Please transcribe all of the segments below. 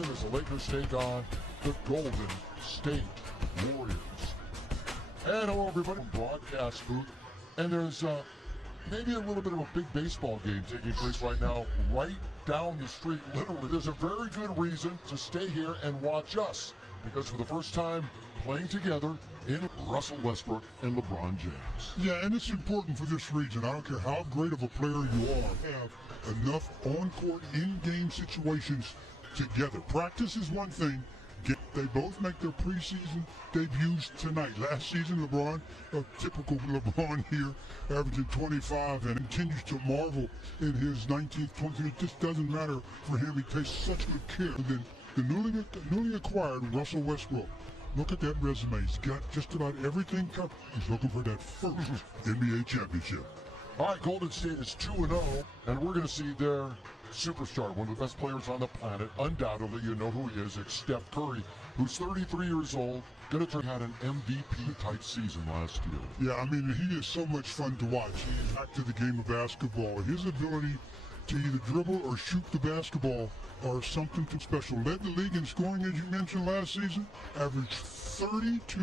season as the Lakers take on the Golden State Warriors. And hello everybody from broadcast booth. And there's maybe a little bit of a big baseball game taking place right now, right down the street, literally. There's a very good reason to stay here and watch us, because for the first time playing together in Russell Westbrook and LeBron James. Yeah, and it's important for this region. I don't care how great of a player you are, have enough on-court, in-game situations together. Practice is one thing. They both make their preseason debuts tonight. Last season, LeBron, typical LeBron here, averaging 25 and continues to marvel in his 19th, 20th. It just doesn't matter for him. He takes such good care. And then the newly acquired Russell Westbrook. Look at that resume. He's got just about everything covered. He's looking for that first NBA championship. All right, Golden State is 2-0, and we're going to see their superstar, one of the best players on the planet. Undoubtedly, you know who he is. It's Steph Curry, who's 33 years old, had an MVP-type season last year. Yeah, I mean, he is so much fun to watch. He's back to the game of basketball. His ability to either dribble or shoot the basketball are something too special. Led the league in scoring, as you mentioned, last season. Averaged 32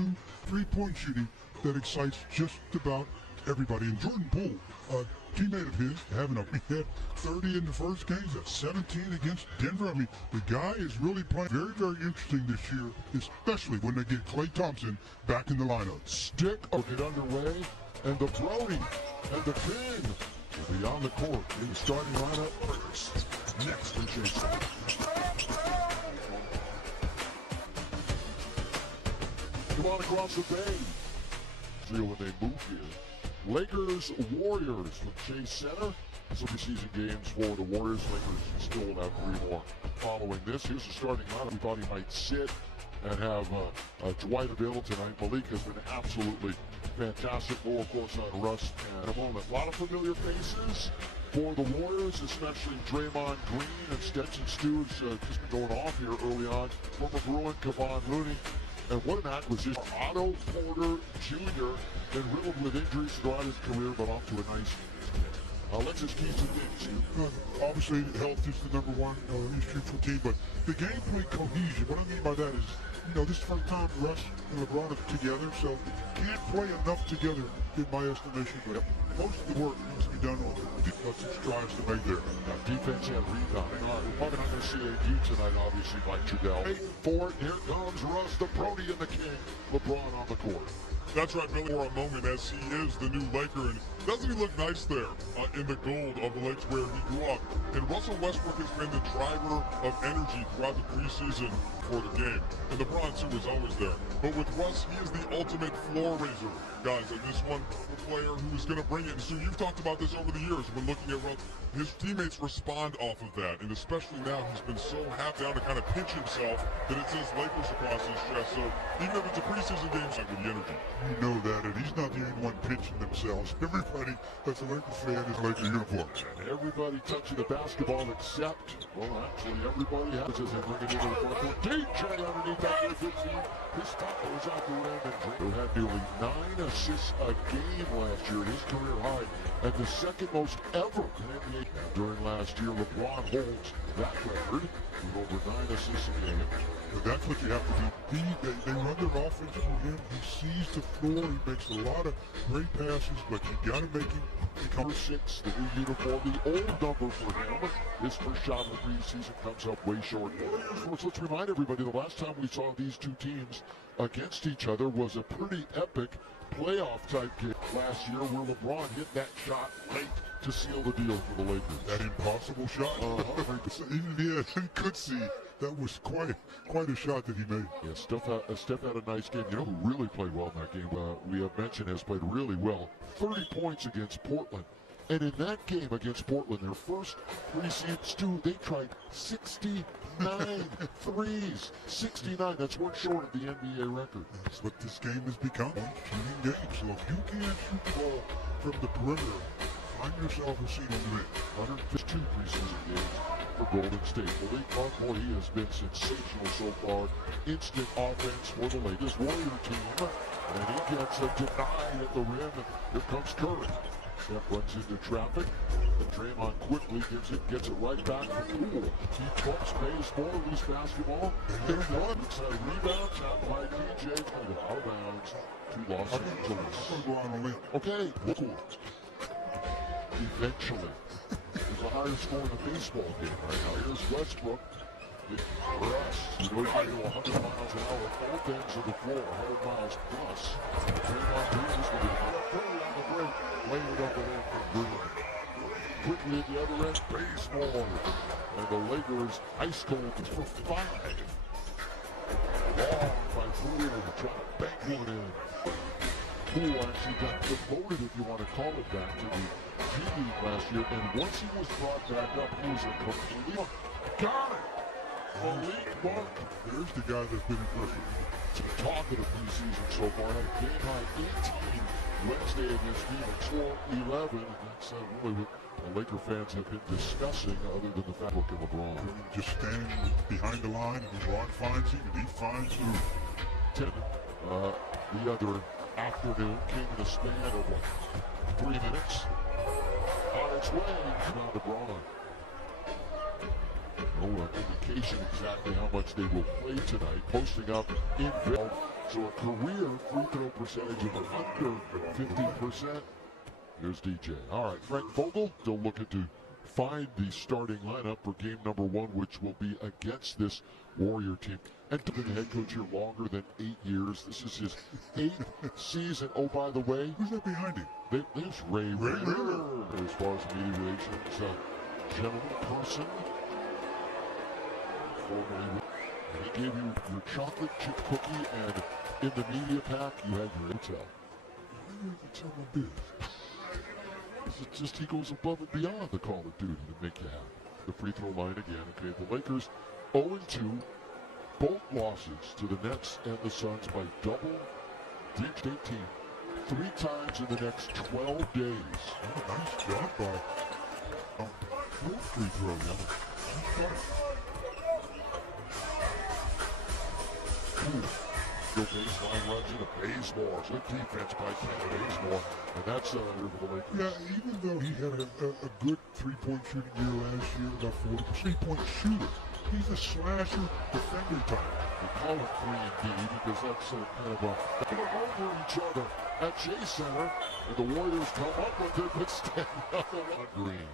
three-point shooting that excites just about everybody. And Jordan Poole, a teammate of his, he had 30 in the first game, that's 17 against Denver. I mean, the guy is really playing very, very interesting this year, especially when they get Klay Thompson back in the lineup. Stick will get underway, and the Brody and the King will be on the court in the starting lineup first. Next for Jason. Come on across the bay. See when they move here. Lakers, Warriors with Chase Center. This will be season games for the Warriors. Lakers still will have 3 more following this. Here's the starting lineup. We thought he might sit and have Dwight available tonight. Malik has been absolutely fantastic. More, of course, on Russ in a moment. A lot of familiar faces for the Warriors, especially Draymond Green and Stetson Stewart's just been going off here early on. Former Bruin, Kevon Looney. And what an acquisition. Otto Porter Jr. been riddled with injuries throughout his career, but off to a nice Alexis keys and things. Obviously, health is the number one issue for team, but the gameplay cohesion, what I mean by that is, this is the first time Russ and LeBron are together, so can't play enough together, in my estimation, but most of the work needs to be done on the defensive strides to make there. Now, defense and rebounding. All right, we're probably not going to see AD tonight, obviously, like Trudell. 8-4, here comes Russ, the Brody and the King. LeBron on the court. That's right, Billy, for a moment, as he is the new Laker, and doesn't he look nice there in the gold of the Lakers where he grew up? And Russell Westbrook has been the driver of energy throughout the preseason for the game. And LeBron, too, is always there. But with Russ, he is the ultimate floor raiser, guys. And this one, the player who is going to bring it. And so you've talked about this over the years when looking at Russ. His teammates respond off of that. And especially now, he's been so half down to kind of pinch himself that it says Lakers across his chest. So even if it's a preseason game, it's like with the energy. You know that, and he's not the only one pinching themselves. Everybody that's a Lakers fan is Laker uniforms. And everybody touching the basketball except, well, actually, everybody has it. They bring it into the front court. DJ underneath that 15. His tackle is out the rim, and who had nearly 9 assists a game last year at his career high, and the second most ever in NBA. During last year, LeBron holds that record with over 9 assists a game. But that's what you have to do. They run their offense through him. He sees the floor. He makes a lot of great passes, but you got to make him become 6, the new uniform, the old number for him. His first shot of the preseason comes up way short. Let's remind everybody, the last time we saw these two teams against each other was a pretty epic playoff-type game last year where LeBron hit that shot late to seal the deal for the Lakers. That impossible shot. Yeah, you could see that was quite a shot that he made. Yeah, Steph had a nice game. You know who really played well in that game, we have mentioned, has played really well. 30 points against Portland. And in that game against Portland, their first preseason, Stu, they tried 69 threes. 69, that's one short of the NBA record. That's what this game has become, shooting game. So if you can't shoot the ball from the perimeter, find yourself a seat on the bench. 152 preseason games for Golden State. Malik Monk, he has been sensational so far. Instant offense for the latest Warrior team. And he gets a denied at the rim. Here comes Curry. Steph runs into traffic. Draymond quickly gets it right back to Poole. He bumps Bazemore, loose basketball. They won. It's a rebound shot by DJ. It's going to go out of bounds to Los Angeles. Okay, cool. Eventually. There's a higher score in the baseball game right now. Here's Westbrook. Russ. He's going to 100 miles an hour. Both ends of the floor. 100 miles plus. Draymond Green is going to get up early on the break. Laying it up and in for Green. Quickly at the other end, Bazemore. And the Lakers ice cold for 5. Long by Poole trying to bank one in. Poole actually got demoted, if you want to call it that, to the G League last year. And once he was brought back up, he was a complete... Got it! Malik Monk. There's the guy that's been impressive. To the talk of the preseason so far, had a game high 18 Wednesday against Phoenix, 4-11. And that's really what the Laker fans have been discussing, other than the fact of LeBron. Just standing behind the line, and LeBron finds him, and he finds you. 10. The other afternoon came in a span of 3 minutes. On its way, now LeBron. No indication exactly how much they will play tonight. Posting up in Bill. So a career free throw percentage of under 50%. Here's DJ. All right, Frank Vogel still looking to find the starting lineup for game number 1, which will be against this Warrior team. And to be the head coach here longer than 8 years. This is his 8th season. Oh, by the way, who's that behind him? There's Ray Ritter. As far as media relations, gentleman person. Formerly, and he gave you your chocolate chip cookie, and in the media pack, you had your hotel. Why do you tell my business? It's just he goes above and beyond the Call of Duty to make you happy. The free throw line again. Okay, the Lakers 0-2, both losses to the Nets and the Suns by double-digit 18, 3 times in the next 12 days. Oh, nice job by full free throw now. Go baseline runs into Bazemore. Good defense by Ken Bazemore. And that's for the Lakers. Yeah, even though he had a good three-point shooting year last year, about 40%, three-point shooter. He's a slasher defender type. We call it 3-and-D because that's kind of a... They're over each other at Chase Center. And the Warriors come up with it, but stand up on Green.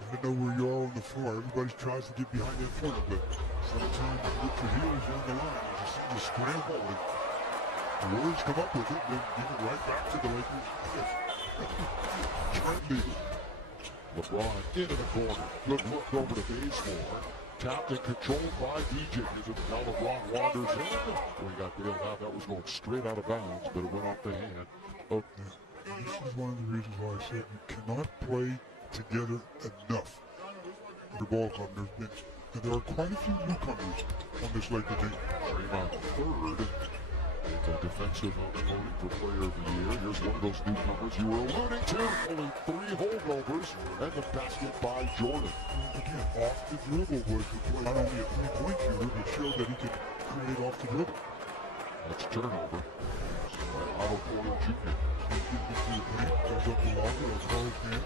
I don't know where you are on the floor. Everybody tries to get behind that corner, but sometimes you get your heels on the line. You scramble, and the Warriors come up with it, then give it right back to the Lakers. Trent LeBron into the corner. Good look over to Bazemore. Tapped and controlled by DJ. Now LeBron wanders in. Well, he got bailed out. That was going straight out of bounds, but it went off the hand. Oh. This is one of the reasons why I said you cannot play together enough. The ball club, and there are quite a few newcomers on this Laker team. Draymond third. The defensive opponent for player of the year. Here's one of those newcomers you were alluding to. Only 3 holdovers and the basket by Jordan. Again, off the dribble was the play. Not only a three-point shooter, but showed that he could create off the dribble. That's turnover. Otto Porter Jr. Goes up the locker, as far as can.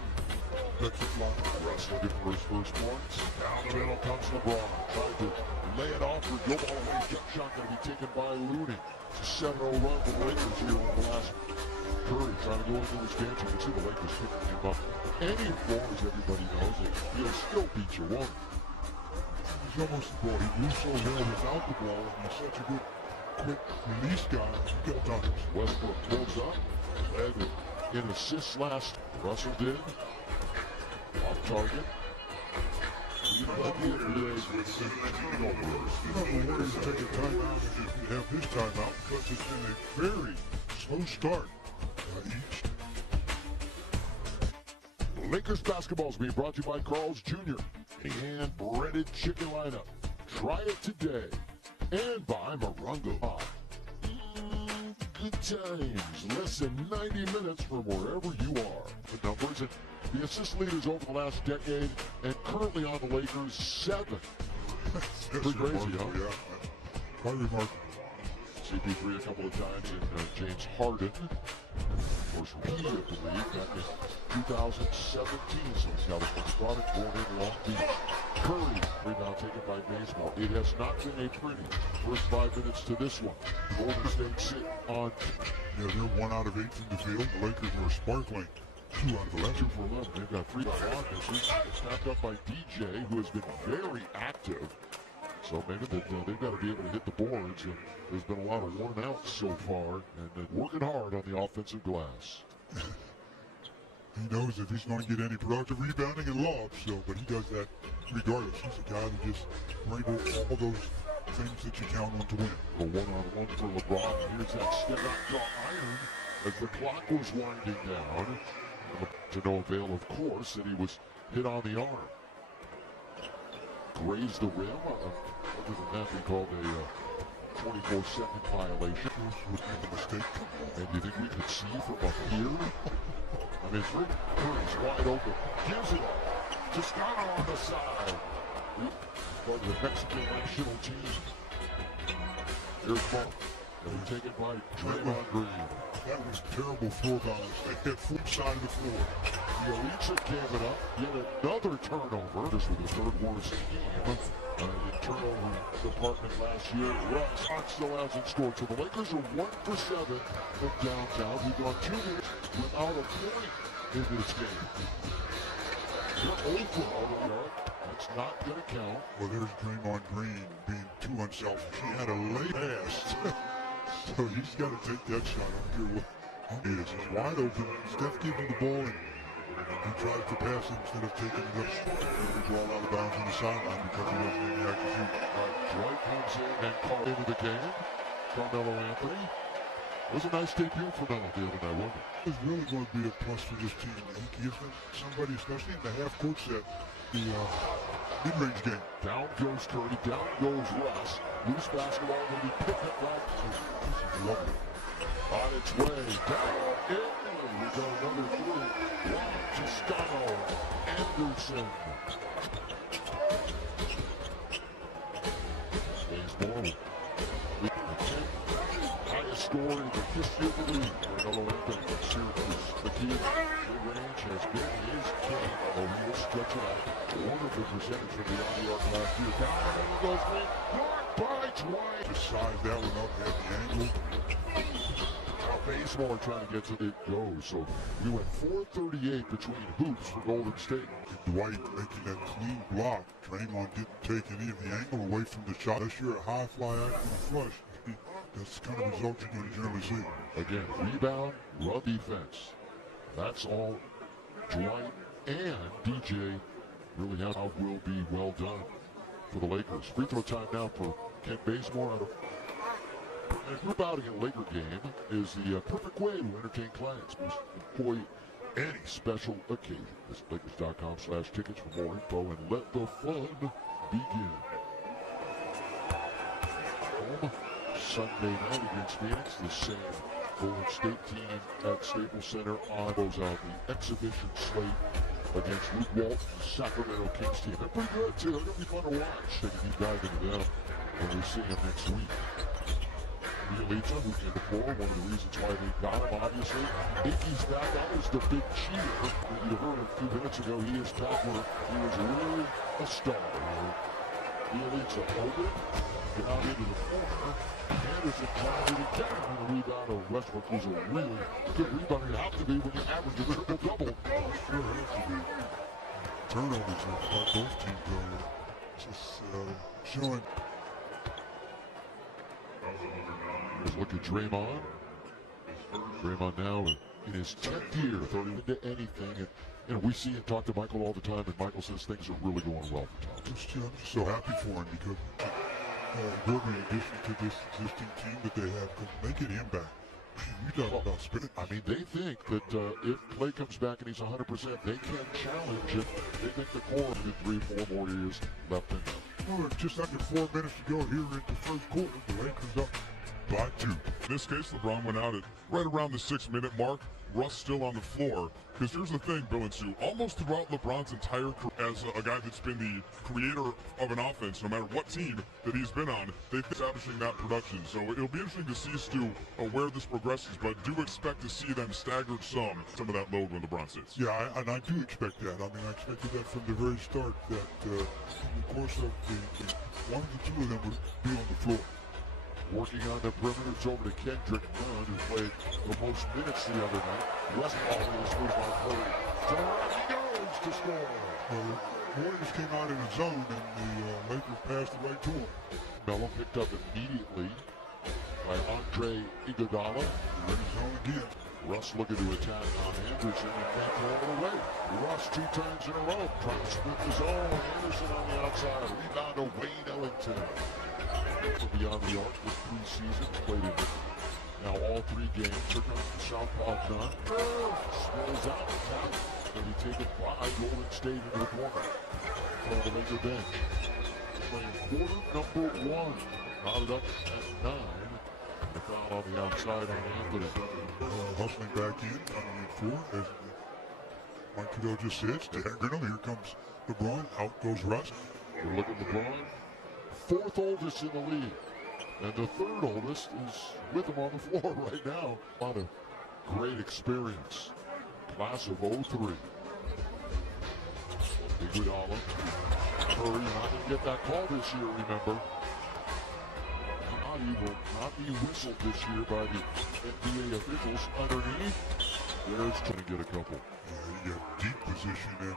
That's the fly. Russ looking for his first points. Down the middle comes LeBron. Tried to lay it off for Joe Ball. Jump shot going to be taken by Looney. It's a 7-0 run for the Lakers here over the last. Curry trying to go into this game. You can see the Lakers picking him up. Any floor, as everybody knows, he'll still beat you one. He's almost the ball. He moves so well without the ball, and he's such a good quick release guy. You got times. Westbrook pulls up. Led in assists last. Russell did. Off target. You know, the Warriors take a timeout and have this timeout because it's been a very slow start each. Lakers basketball is being brought to you by Carl's Jr. Hand-breaded chicken lineup. Try it today. And by Morongo. Good times. Less than 90 minutes from wherever you are. The numbers and the assist leaders over the last decade, and currently on the Lakers, 7. Pretty crazy, huh? Yeah, quite remarkable. CP3 a couple of times, and James Harden. first repeat of the league back in 2017. So he's California product, born in Long Beach. Curry, rebound taken by Bazemore. It has not been a pretty first 5 minutes to this one. Golden State sit on. Yeah, they're 1 out of 8 from the field. The Lakers are sparkling 2 out of 11. 2 for 11. They've got 3 long misses. Snapped up by DJ, who has been very active. So maybe they've got to be able to hit the boards. And there's been a lot of worn outs so far, and working hard on the offensive glass. He knows if he's going to get any productive rebounding and lobs, but he does that regardless. He's a guy that just brings all those things that you count on to win. A one-on-one for LeBron. Here's that step out to iron as the clock was winding down. To no avail, of course, that he was hit on the arm. Grazed the rim. Other than that, we called a 24-second violation. Would make a mistake. And do you think we could see from up here? I mean, Curry's wide open. Gives it up. Toscano on the side. Part of the Mexican national team. Here's ball. Taken by Draymond Green. That was terrible floor balance. They hit full side of the floor. The Elites gave it up. Yet another turnover. This was the third worst team in turnover department last year. Russ still hasn't scored. So the Lakers are 1 for 7 from downtown. We've gone 2 minutes without a point in this game. They're over already. It's not going to count. Well, there's Draymond Green being too unselfish. He had a late pass. So he's got to take that shot. I don't care what it is. He's wide open. Steph gives him the ball, and he tries to pass it instead of taking it up. He's all out of bounds on the sideline because he wasn't in the act to shoot. Dwight comes in and calls into the game. Carmelo Anthony. It was a nice debut for Melo the other night, wasn't it? It's really going to be a plus for this team. He gives them somebody, especially in the half-court set, the mid-range game. Down goes Curry, down goes Russ. Loose basketball will be picked up by. This is lovely. On its way, down in. We got another 3. Juan Toscano, Anderson. Bazemore. Highest score in the history of the league. Carmelo Anthony from Syracuse. The key mid-range has been his king. Oh, he will stretch it out. Wonderful percentage from the arc last year. Down and goes in. Blocked by Dwight. Just size that one up, had the angle. Now Bazemore trying to get to it goes. So we went 4:38 between hoops for Golden State. Dwight making that clean block. Draymond didn't take any of the angle away from the shot. Unless you're a high fly acting flush, that's the kind of result you're going to generally see. Again, rebound, run defense. That's all Dwight and DJ really have will be well done for the Lakers. Free throw time now for Ken Bazemore. And a group outing at a Laker game is the perfect way to entertain clients. Employ any special occasion. Visit Lakers.com/tickets for more info and let the fun begin. Home Sunday night against Phoenix. The same Golden State team at Staples Center on goes out the exhibition slate against Luke Walton's Sacramento Kings team. They're pretty good too. They're going to be fun to watch. Take a deep dive into them when we see them next week. The Elites, who came before, one of the reasons why they got him, obviously. Iggy's back. That was the big cheer that you heard a few minutes ago. He is back where he was really a star. The Elites are open. Get out into the corner. Anderson trying to get him in the rebound of Westbrook, who's a really good rebounder. You have to be when you average a triple-double. Sure has to be. Turnovers are by both teams, though. Just showing. Let's look at Draymond. Draymond now in his 10th year, 30 into anything. And we see and talk to Michael all the time, and Michael says things are really going well for Tom. I'm just so happy for him because important addition to this existing team that they have could make an impact. You talk about spirit. I mean, they think that if Clay comes back and he's 100%, they can challenge it. They think the core of the 3-4 more years left in them. Well, just under 4 minutes to go here in the first quarter. The Lakers up by 2. In this case, LeBron went out at right around the 6-minute mark. Russ still on the floor. Because here's the thing, Bill and Sue, almost throughout LeBron's entire career as a guy that's been the creator of an offense, no matter what team that he's been on, they've been establishing that production. So it'll be interesting to see, Stu, where this progresses, but do expect to see them staggered some of that load when LeBron sits. Yeah, and I do expect that. I mean, I expected that from the very start, that in the course of one of the two of them would be on the floor. Working on the perimeters over to Kendrick Nunn, who played the most minutes the other night. West ball is moved by Curry. Durant, he goes to score. The Warriors came out in a zone, and the Lakers passed it right to him. Melo picked up immediately by Andre Iguodala. In his zone again. Russ looking to attack on Anderson and can't throw it away. Russ 2 times in a row, trying to split the zone. Anderson on the outside. Rebound to Wayne Ellington. From beyond the arc with preseason played in. Now all 3 games. Here comes the southpaw Nunn. Spills out the top. And he taken by Golden State into the corner. From the Laker bench. Playing quarter number 1. Knotted up at 9. The foul on the outside on Anthony. Hustling back in, coming in 4. As Mike Trudeau just said, staggering him. Here comes LeBron. Out goes Russ. You look at LeBron. 4th oldest in the league. And the 3rd oldest is with him on the floor right now. A lot of great experience. Class of 03. Iguodala. Curry not going to get that call this year, remember. He will not be whistled this year by the NBA officials. Underneath, there's trying to get a couple. He got deep position, and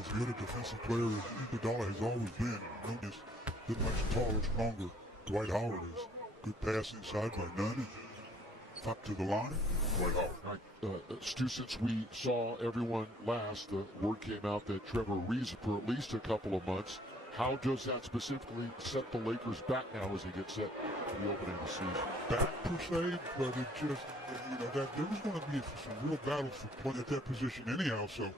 as good a defensive player as Iguodala has always been. Notice that much taller, stronger. Dwight Howard is good pass inside by Nunn. Top to the line, Dwight Howard. Right. Stu, since we saw everyone last, the word came out that Trevor Reeves for at least a couple of months. How does that specifically set the Lakers back now as they get set for the opening of the season? Back per se, but it just, that there was going to be some real battles for play at that position anyhow, so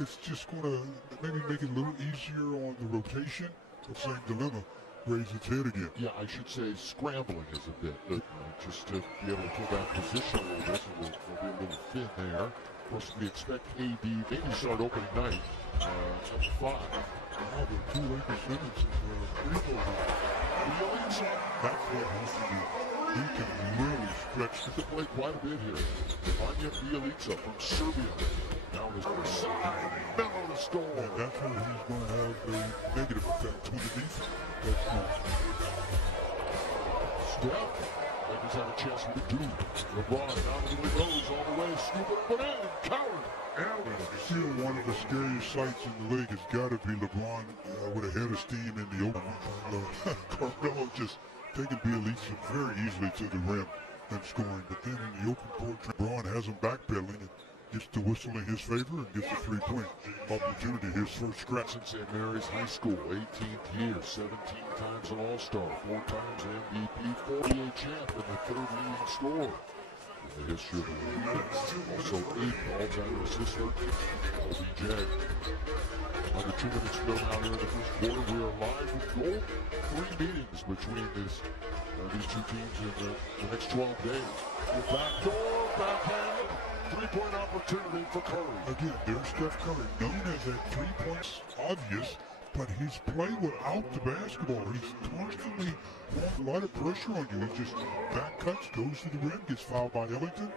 it's just going to maybe make it a little easier on the rotation. The same dilemma raise its head again. Yeah, I should say scrambling is a bit, just to be able to pull that position a little bit, so we'll be a little thin there. Of course, we expect AD maybe start opening night at 5. Now the 2 Lakers sentences are pretty close. That's what has to do. He can really stretch. He can play quite a bit here. Vanja Bjelica from Serbia. Now his side. Melo to score. And that's where he's going to have a negative effect on the defense. That's nice. Steph. Lakers have a chance to do. LeBron down the way goes all the way. Scoop it, put in. Coward. Still one of the scariest sights in the league has got to be LeBron with a head of steam in the open. Carmelo just taking Bjelica very easily to the rim and scoring. But then in the open court, LeBron has him backpedaling and gets the whistle in his favor and gets a 3-point opportunity. His first scratch. Since St. Mary's High School, 18th year, 17 times an All-Star, 4 times MVP, 48 champ, and the 3rd leading scorer. The history of the league. Also 8 all-time assists, OBJ. Under 2 minutes to go now here in the first quarter. We are live with gold. 3 meetings between these 2 teams in the next 12 days. The backdoor, backhand, 3-point opportunity for Curry. Again, there's Steph Curry, known as that 3 points obvious, but his play without the basketball, he's constantly a lot of pressure on you. He just back cuts, goes to the rim, gets fouled by Ellington.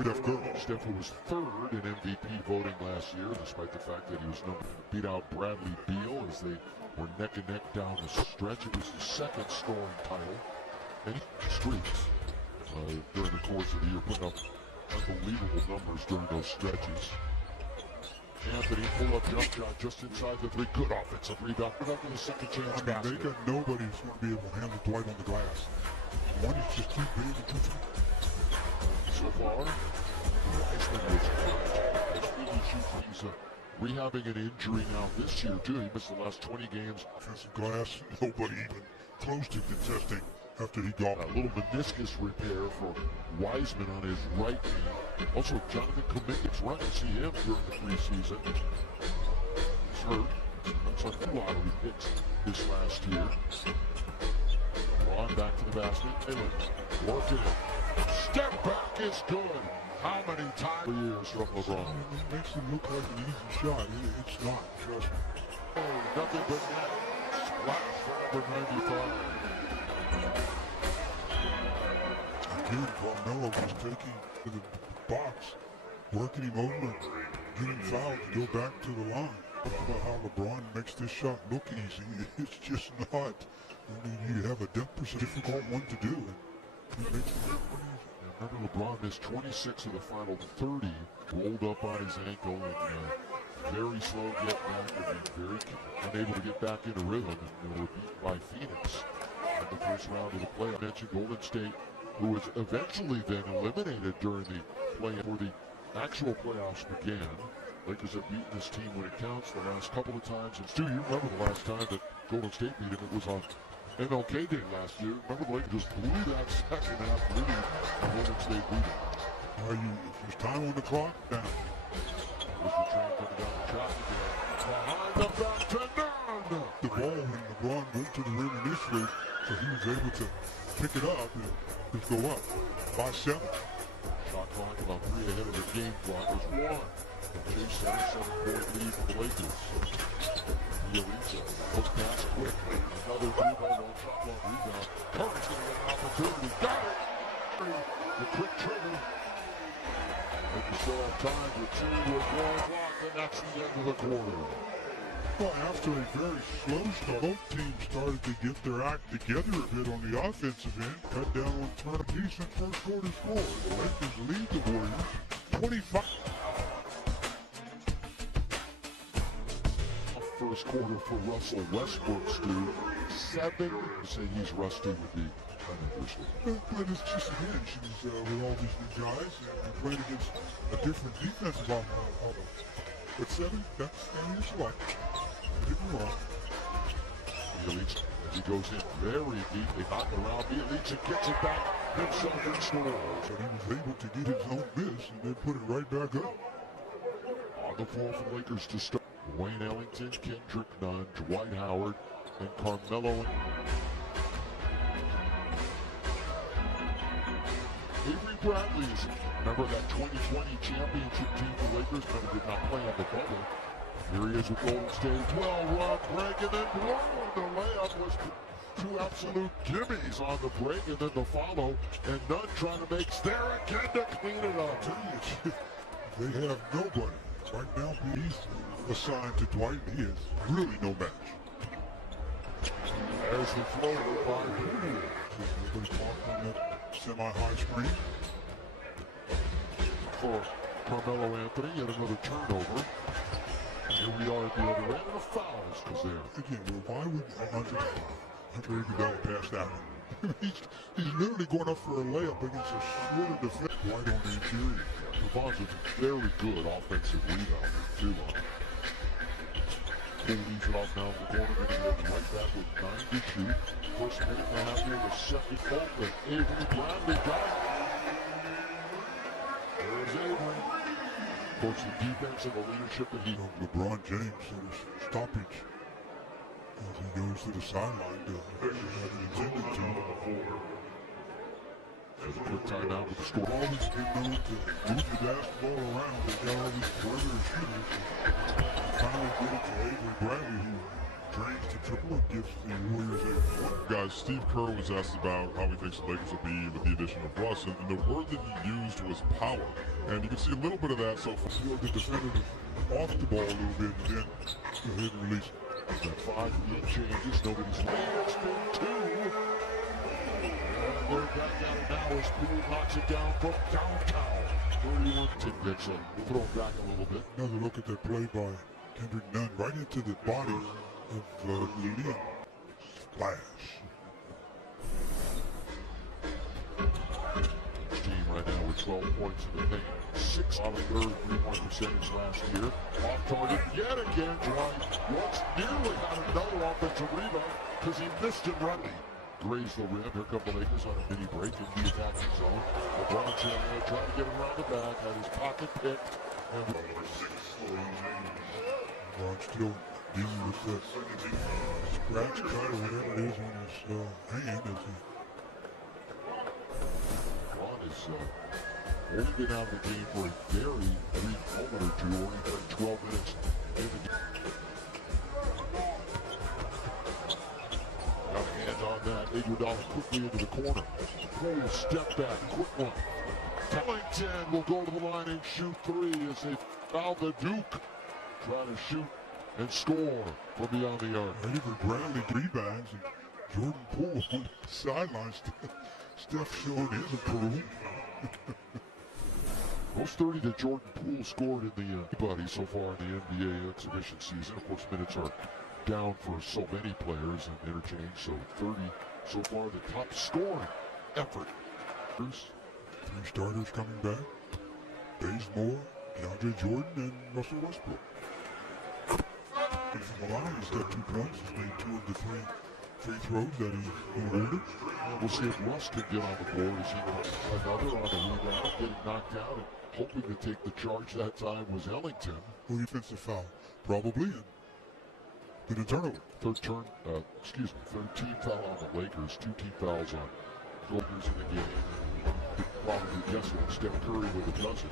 Steph Curry. Steph was 3rd in MVP voting last year, despite the fact that he was beat out Bradley Beal as they were neck and neck down the stretch. It was his 2nd scoring title. And streaks during the course of the year, putting up unbelievable numbers during those stretches. Anthony, pull-up jump shot just inside the 3. Good offensive rebound. Good up with a second chance basket. They got nobody who's going to be able to handle Dwight on the glass. One is just too big and too far. So far, Wiseman was hurt. He's rehabbing an injury now this year, too. He missed the last 20 games. Offensive glass, nobody even close to contesting after he got a little meniscus repair for Wiseman on his right knee. Also, Jonathan Kuminga's run to see him during the preseason. He's hurt. That's like 2 lottery picks this last year. Ron back to the basket. Taylor working it. step back is good. How many times years from LeBron? It makes it look like an easy shot. It's not, trust me. Oh, nothing but net. Splash for number 95. Again, Carmelo was taking to the box, working him over, getting fouled to go back to the line. Talk about how LeBron makes this shot look easy. It's just not. I mean, you have a difficult one to do. It makes it look easy. Remember, LeBron missed 26 of the final 30, rolled up on his ankle, and very slow get back, and very unable to get back into rhythm, and were beaten by Phoenix in the first round of the playoff. I mentioned Golden State, who was eventually then eliminated during the play before the actual playoffs began. Lakers have beaten this team when it counts the last couple of times. And Stu, you remember the last time that Golden State beat him? It was on MLK Day last year. Remember, the Lakers just blew that second half lead, and Golden State beat him. There's time on the clock now. There's the train coming down the track again. Behind the back to none. The ball when LeBron went to the rim initially, so he was able to pick it up and just go up by 7. Shot clock about 3 ahead of the game clock. There's 1. Chase Center, 7-point lead for the Lakers. Bielitsa, push pass quick. Another 3-by-1 shot clock rebound. Curry's going to get an opportunity. Got it! The quick trigger. Lakers still have time to 2 with 1 clock, and that's the end of the quarter. Well, after a very slow start, both teams started to get their act together a bit on the offensive end. Cut down on turn a decent first quarter score. The Lakers lead the Warriors 25. First quarter for Russell Westbrook, Stu. 7. Say he's rusty would be uninteresting. But it's just an inch with all these new guys and playing against a different defensive offense. But 7, that's your slot. Get me wrong. Bielitsa, he goes in very deep. They knock it around. Bielitsa gets it back himself and scores. So he was able to get his own miss and then put it right back up. On the floor for the Lakers to start. Wayne Ellington, Kendrick Nunn, Dwight Howard, and Carmelo. Avery Bradley's, remember that 2020 championship team the Lakers never did not play in the bubble. Here he is with Golden State. Well run break, and then blown. The layup was 2 absolute gimmies on the break, and then the follow, and Nunn trying to make there again to clean it up. They have nobody. Right now, he's assigned to Dwight. He is really no match. There's the floater by Booty. Everybody talking on that semi-high screen. For Carmelo Anthony, yet another turnover. Here we are at the other end, and a foul is there. Again, why would Andre Iguodala pass that one? he's literally going up for a layup against a shorter defense. Right on the interior. The Bonds with a very good offensive rebound, too. He leaves it off now in the corner, and he goes right back with 9-2. First minute and a half here, the second ball, but Avery Bradley got it. There's Avery. Of course, the defense and the leadership that he... LeBron James and his stoppage as he goes to the sideline to have it intended to. There's a quick timeout with the score. Always been known to move the basketball around. They got all these perimeter shooters. Finally get it to Avery Bradley, who drains the triple and gives the Warriors a... Guys, Steve Kerr was asked about how he thinks the Lakers will be with the addition of Russ, and the word that he used was power. And you can see a little bit of that so far. The defender off the ball a little bit, and then go ahead and release it. Got 5 game changes. Nobody's made. It's been 2. And they're back out now as Poole knocks it down from downtown. 31. Tim gets it. Throw it back a little bit. Another look at that play by Kendrick Nunn right into the body of Liam. Splash. Team right now with 12 points in the paint. 6 out of 3-point percentage last year. Off target yet again. Dwight once nearly got another offensive rebound because he missed it running. Grazed the rim. Here come the Lakers on a mini break in the attacking zone. LeBron James trying to get around the back, had his pocket picked. And LeBron still dealing with that scratch cut or whatever it is on his hand as he... LeBron is He's only been out of the game for a very brief moment or two, only played 12 minutes in the game. Got hands on that. Iguodala quickly into the corner. Poole step back, quick one. Ellington will go to the line and shoot three as they foul the Duke. Trying to shoot and score from beyond the arc. Ready for Bradley rebounds and Jordan Poole on the sidelines. Steph showing his approval. Most 30 that Jordan Poole scored in the buddy so far in the NBA exhibition season. Of course, minutes are down for so many players and interchange. So 30 so far, the top scoring effort. Three starters coming back. Bazemore, DeAndre Jordan, and Russell Westbrook. From the line, he's got 2 points. He's made 2 of the 3 free throws that he awarded. We'll see if Russ can get on the board as he got another on the rebound, getting knocked out and hoping to take the charge that time was Ellington. Well, defensive foul, probably, and then a turnover. Third team foul on the Lakers, 2 team fouls on Lakers in the game. Probably guessing Steph Curry with a dozen.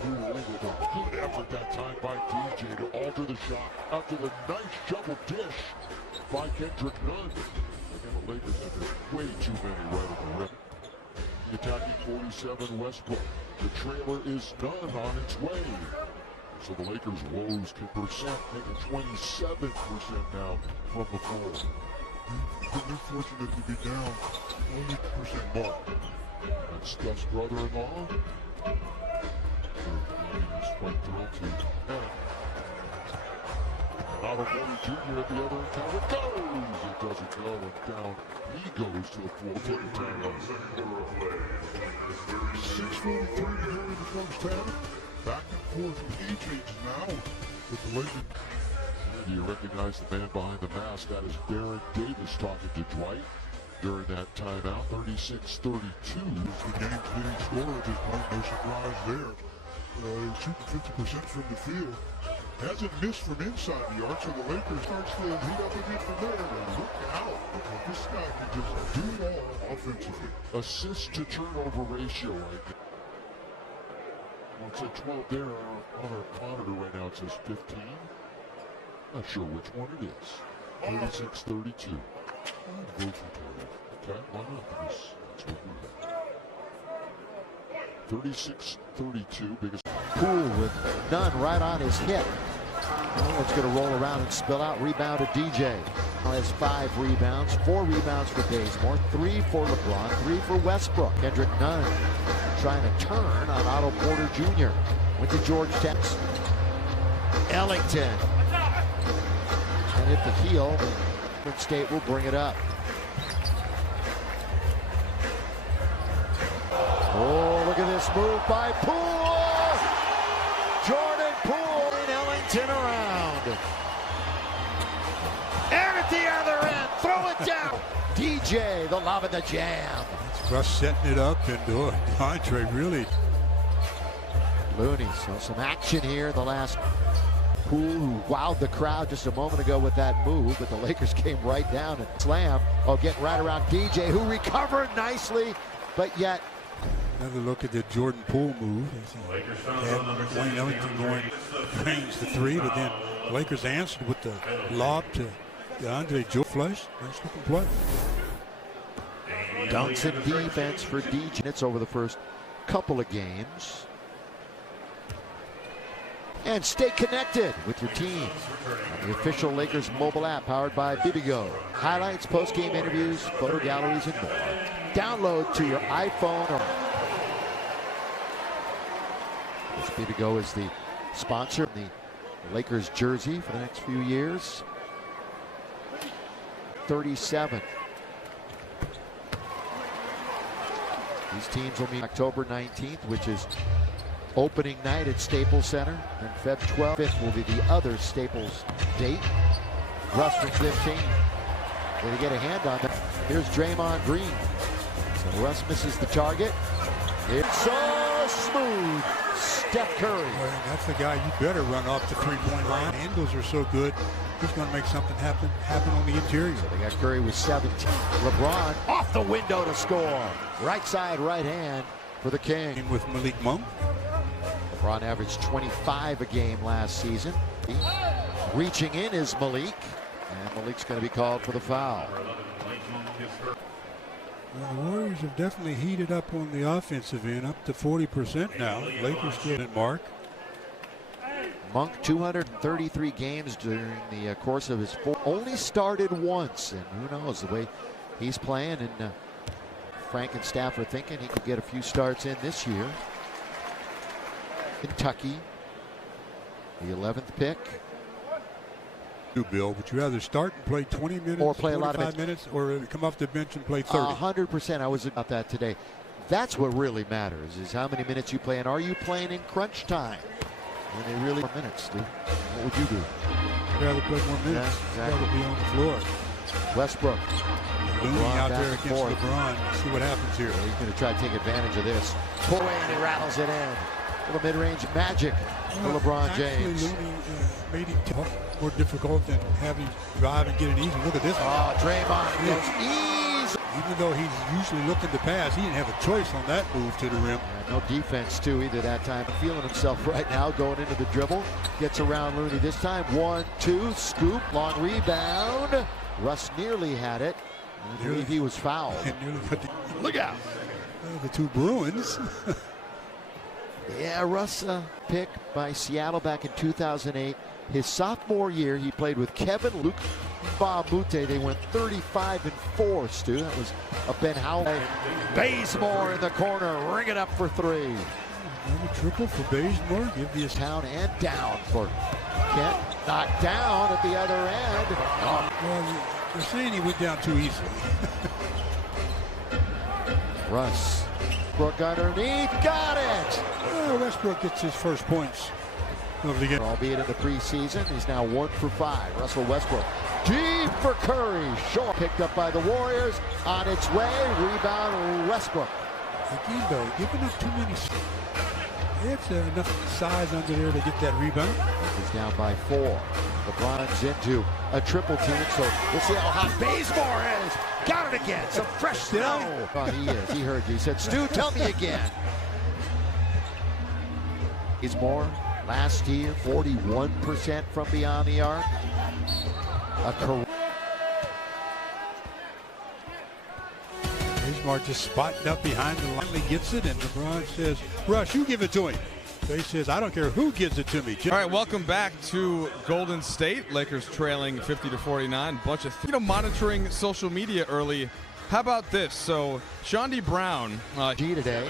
Poole with a good effort that time by DJ to alter the shot after the nice double dish by Kendrick Nunn. Again, the Lakers have way too many right at the rim. The attacking 47 Westbrook. The trailer is Nunn on its way. So the Lakers' woes can percent, making 27% now from the floor. They're fortunate to be down only percent mark. That's Steph's brother-in-law. He's quite thrilled to. Otto Porter Jr. at the other end. It goes! It doesn't go, and down he goes to the floor. Taking time out. 6:43 to go in the first half. Back and forth with AJ's now with the Lakers. Do you recognize the man behind the mask? That is Baron Davis talking to Dwight during that timeout. 36-32. It's the game's leading scorer at this point. No surprise there. He's shooting 50% from the field. Hasn't missed from inside the arc, so the Lakers starts to heat up a bit from there. But look out. This guy can just do it all offensively. Assist to turnover ratio right now. Well, it's at 12 there on our monitor right now. It says 15. Not sure which one it is. 36-32. Vote for 12. Okay, why not? Because that's what we got. 36-32, biggest. Poole with Nunn right on his hip. Oh, it's going to roll around and spill out. Rebound to DJ. Now has 5 rebounds, 4 rebounds for Bazemore, 3 for LeBron, 3 for Westbrook. Kendrick Nunn trying to turn on Otto Porter Jr. Went to Georgetown. Ellington. And at the heel, the State will bring it up. Oh, look at this move by Poole. Jordan Poole and Ellington around. And at the other end, throw it down. DJ, the lob of the jam. It's Russ setting it up, and DeAndre really. Looney, so some action here in the last. Poole, who wowed the crowd just a moment ago with that move, but the Lakers came right down and slam. Oh, getting right around DJ, who recovered nicely, but yet. Another look at the Jordan Poole move. Wayne Ellington going range the 3, but then Lakers answered with the lob to DeAndre Jordan. Flush, nice looking play. Dunks and defense for DJ. It's over the first couple of games. And stay connected with your team on the official Lakers mobile app powered by Bibigo. Highlights, post-game interviews, photo galleries, and more. Download to your iPhone. Bibigo is the sponsor of the Lakers jersey for the next few years. 37. These teams will meet October 19th, which is opening night at Staples Center. And Feb 12th will be the other Staples date. Russ from 15. Going to get a hand on it. Here's Draymond Green. So Russ misses the target. It's so smooth. Steph Curry. Well, that's the guy you better run off the 3-point line. Angles are so good. He's going to make something happen on the interior. So they got Curry with 17. LeBron off the window to score. Right side, right hand. for the King. With Malik Monk. LeBron averaged 25 a game last season. Reaching in is Malik, and Malik's going to be called for the foul. Well, the Warriors have definitely heated up on the offensive end, up to 40% now. Lakers still at mark. Monk, 233 games during the course of his only started once, and who knows, the way he's playing, and Frank and staff are thinking he could get a few starts in this year. Kentucky, the 11th pick. Bill, would you rather start and play 20 minutes or play a lot of minutes, or come off the bench and play 30? 100%. I was about that today. That's what really matters, is how many minutes you play, and are you playing in crunch time? And they really minutes, dude. What would you do? I'd rather play more minutes. Yeah, exactly. I'd rather be on the floor. Westbrook. Looney out there against LeBron. See what happens here. Yeah, he's going to try to take advantage of this. Pull away, and he rattles it in. Little mid-range magic for LeBron James. Looney made it more difficult than having to drive and get an easy look at this. Oh, Draymond goes easy. Even though he's usually looking to pass, he didn't have a choice on that move to the rim. Yeah, no defense, too, either that time. Feeling himself right now, going into the dribble. Gets around Looney this time. 1-2, scoop, long rebound. Russ nearly had it. I believe he was fouled. Look out. The two Bruins. Yeah, Russ pick by Seattle back in 2008. His sophomore year, he played with Kevin, Luke, Bob Mute. They went 35-4, Stu. That was a Ben Howell. Bazemore in the corner, ring it up for three. Another triple for Bazemore. Give the town and down for Kent. Knocked down at the other end. Oh. Well, they're saying he went down too easily. Russ. Westbrook underneath, got it! Westbrook gets his first points of the game. Albeit in the preseason, he's now 1 for 5. Russell Westbrook deep for Curry. Short picked up by the Warriors. On its way, rebound Westbrook. Again, though, giving up too many. It's enough size under there to get that rebound. He's down by 4. LeBron's into a triple team, so we'll see how hot Bazemore is. Got it again. Some fresh snow. Oh, he is. He heard you. He said, Stu, tell me again. Bazemore, last year, 41% from beyond the arc. A career. Bazemore just spotting up behind the line. He gets it, and LeBron says, Russ, you give it to him. So he says, I don't care who gives it to me. All right, welcome back to Golden State. Lakers trailing 50-49. Bunch of monitoring social media early. How about this? So Shondi Brown. Today.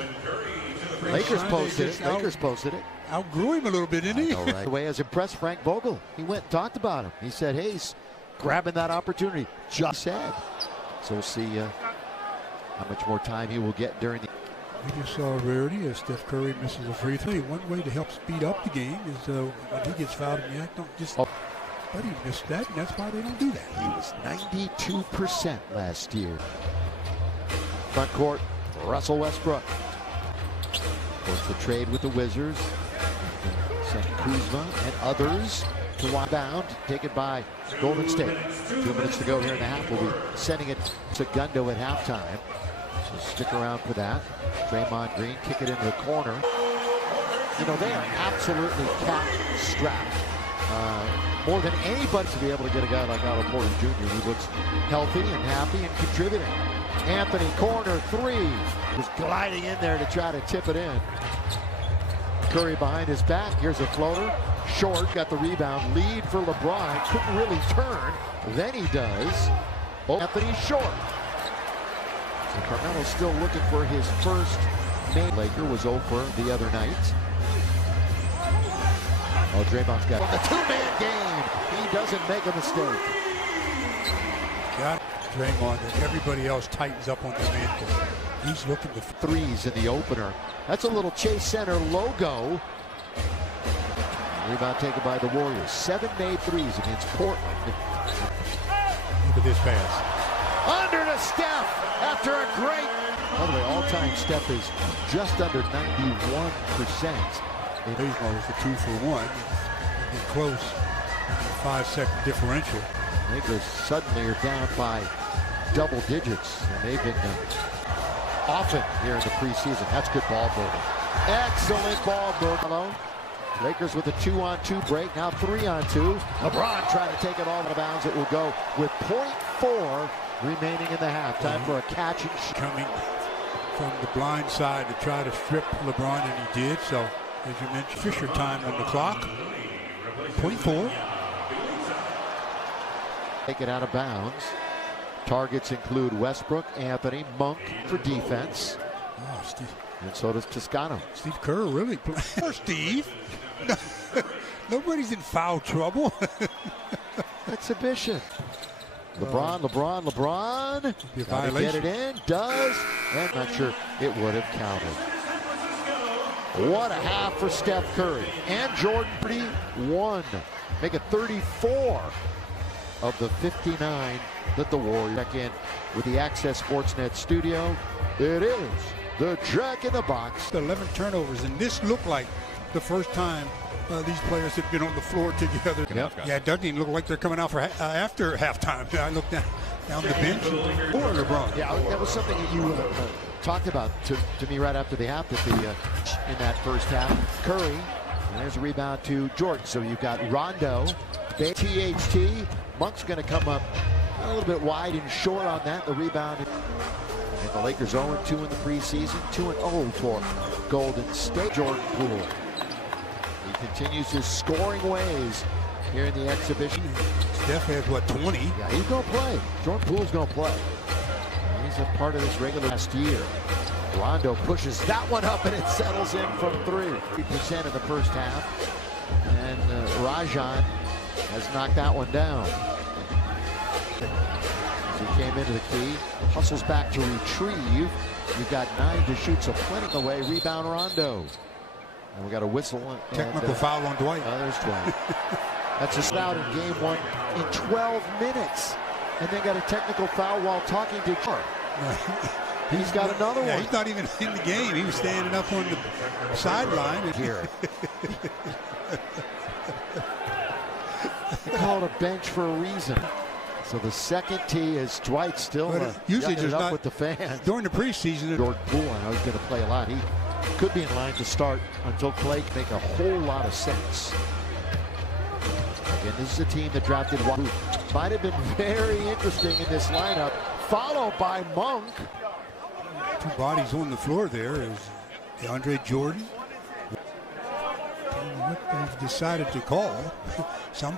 Lakers posted it. Lakers posted it. Outgrew him a little bit, didn't he? All right. The way has impressed Frank Vogel. He went and talked about him. He said, hey, he's grabbing that opportunity. Just said. So we'll see how much more time he will get during the. We just saw a rarity as Steph Curry misses a free throw. One way to help speed up the game is when he gets fouled in the act, don't just. Oh. But he missed that, and that's why they don't do that. He was 92% last year. Front court, Russell Westbrook. Forced the trade with the Wizards. Sent Kuzma and others to wind bound. Taken by Golden State. 2 minutes to go here in the half. We'll be sending it to Gundo at halftime. So stick around for that. Draymond Green kick it into the corner. You know, they are absolutely cap-strapped. More than anybody to be able to get a guy like Otto Porter Jr. who looks healthy and happy and contributing. Anthony, corner three. Was gliding in there to try to tip it in. Curry behind his back. Here's a floater. Short, got the rebound. Lead for LeBron. Couldn't really turn. Then he does. Oh, Anthony Short. So Carmelo's still looking for his first main. Laker was over the other night. Oh, Draymond's got it. The two-man game. He doesn't make a mistake. Got Draymond, and everybody else tightens up on the man. He's looking to threes in the opener. That's a little Chase Center logo. Rebound taken by the Warriors. 7 made threes against Portland. Look at this pass. Under to Steph after a great. By the way, all-time Steph is just under 91%. Bazemore was the 2 for 1. Get close. 5-second differential. Lakers suddenly are down by double digits. And they've been often here in the preseason. That's good ball movement. Excellent ball movement. Lakers with a 2-on-2 break, now 3-on-2. LeBron trying to take it all out of bounds. It will go with .4 remaining in the half. Time for a catch and shoot. Coming from the blind side to try to strip LeBron, and he did. So, as you mentioned, Fisher time on the clock. .4. Take it out of bounds. Targets include Westbrook, Anthony, Monk for defense. Oh, Steve. And so does Toscano. Steve Kerr really playing. Steve. Nobody's in foul trouble. Exhibition. LeBron. Gotta get it in. Does. And not sure it would have counted. What a half for Steph Curry. And Jordan 31. Make it 34 of the 59 that the Warriors back in with the Access Sportsnet studio. It is the Jack in the Box. 11 turnovers, and this looked like the first time these players have been on the floor together. Yep. Yeah, it doesn't even look like they're coming out for after halftime. I looked down the bench for LeBron. Yeah, that was something that you talked about to me right after the half, that in that first half. Curry, and there's a rebound to Jordan. So you've got Rondo, THT. Monk's going to come up a little bit wide and short on that. The rebound. And the Lakers 0-2 in the preseason, 2-0 for Golden State. Jordan Poole. He continues his scoring ways here in the exhibition. Steph has, what, 20? Yeah, he's going to play. Jordan Poole's going to play. He's a part of this regular last year. Rondo pushes that one up, and it settles in from 3% in the first half. And Rajan has knocked that one down. As he came into the key, hustles back to retrieve. We've got 9 to shoot, so plenty away. Rebound Rondo. And we got a whistle. Technical foul on Dwight. There's Dwight. That's a stout in game 1 in 12 minutes. And then got a technical foul while talking to Clark. He's got another one. He's not even in the game. He was standing up on the sideline. Here. They call it a bench for a reason. So the second tee is Dwight still usually just up with the fans. During the preseason. Jordan Poole, I know he's going to play a lot. He could be in line to start until Clay can make a whole lot of sense. Again, this is a team that drafted who might have been very interesting in this lineup, followed by Monk. 2 bodies on the floor there is DeAndre Jordan. What they've decided to call. Some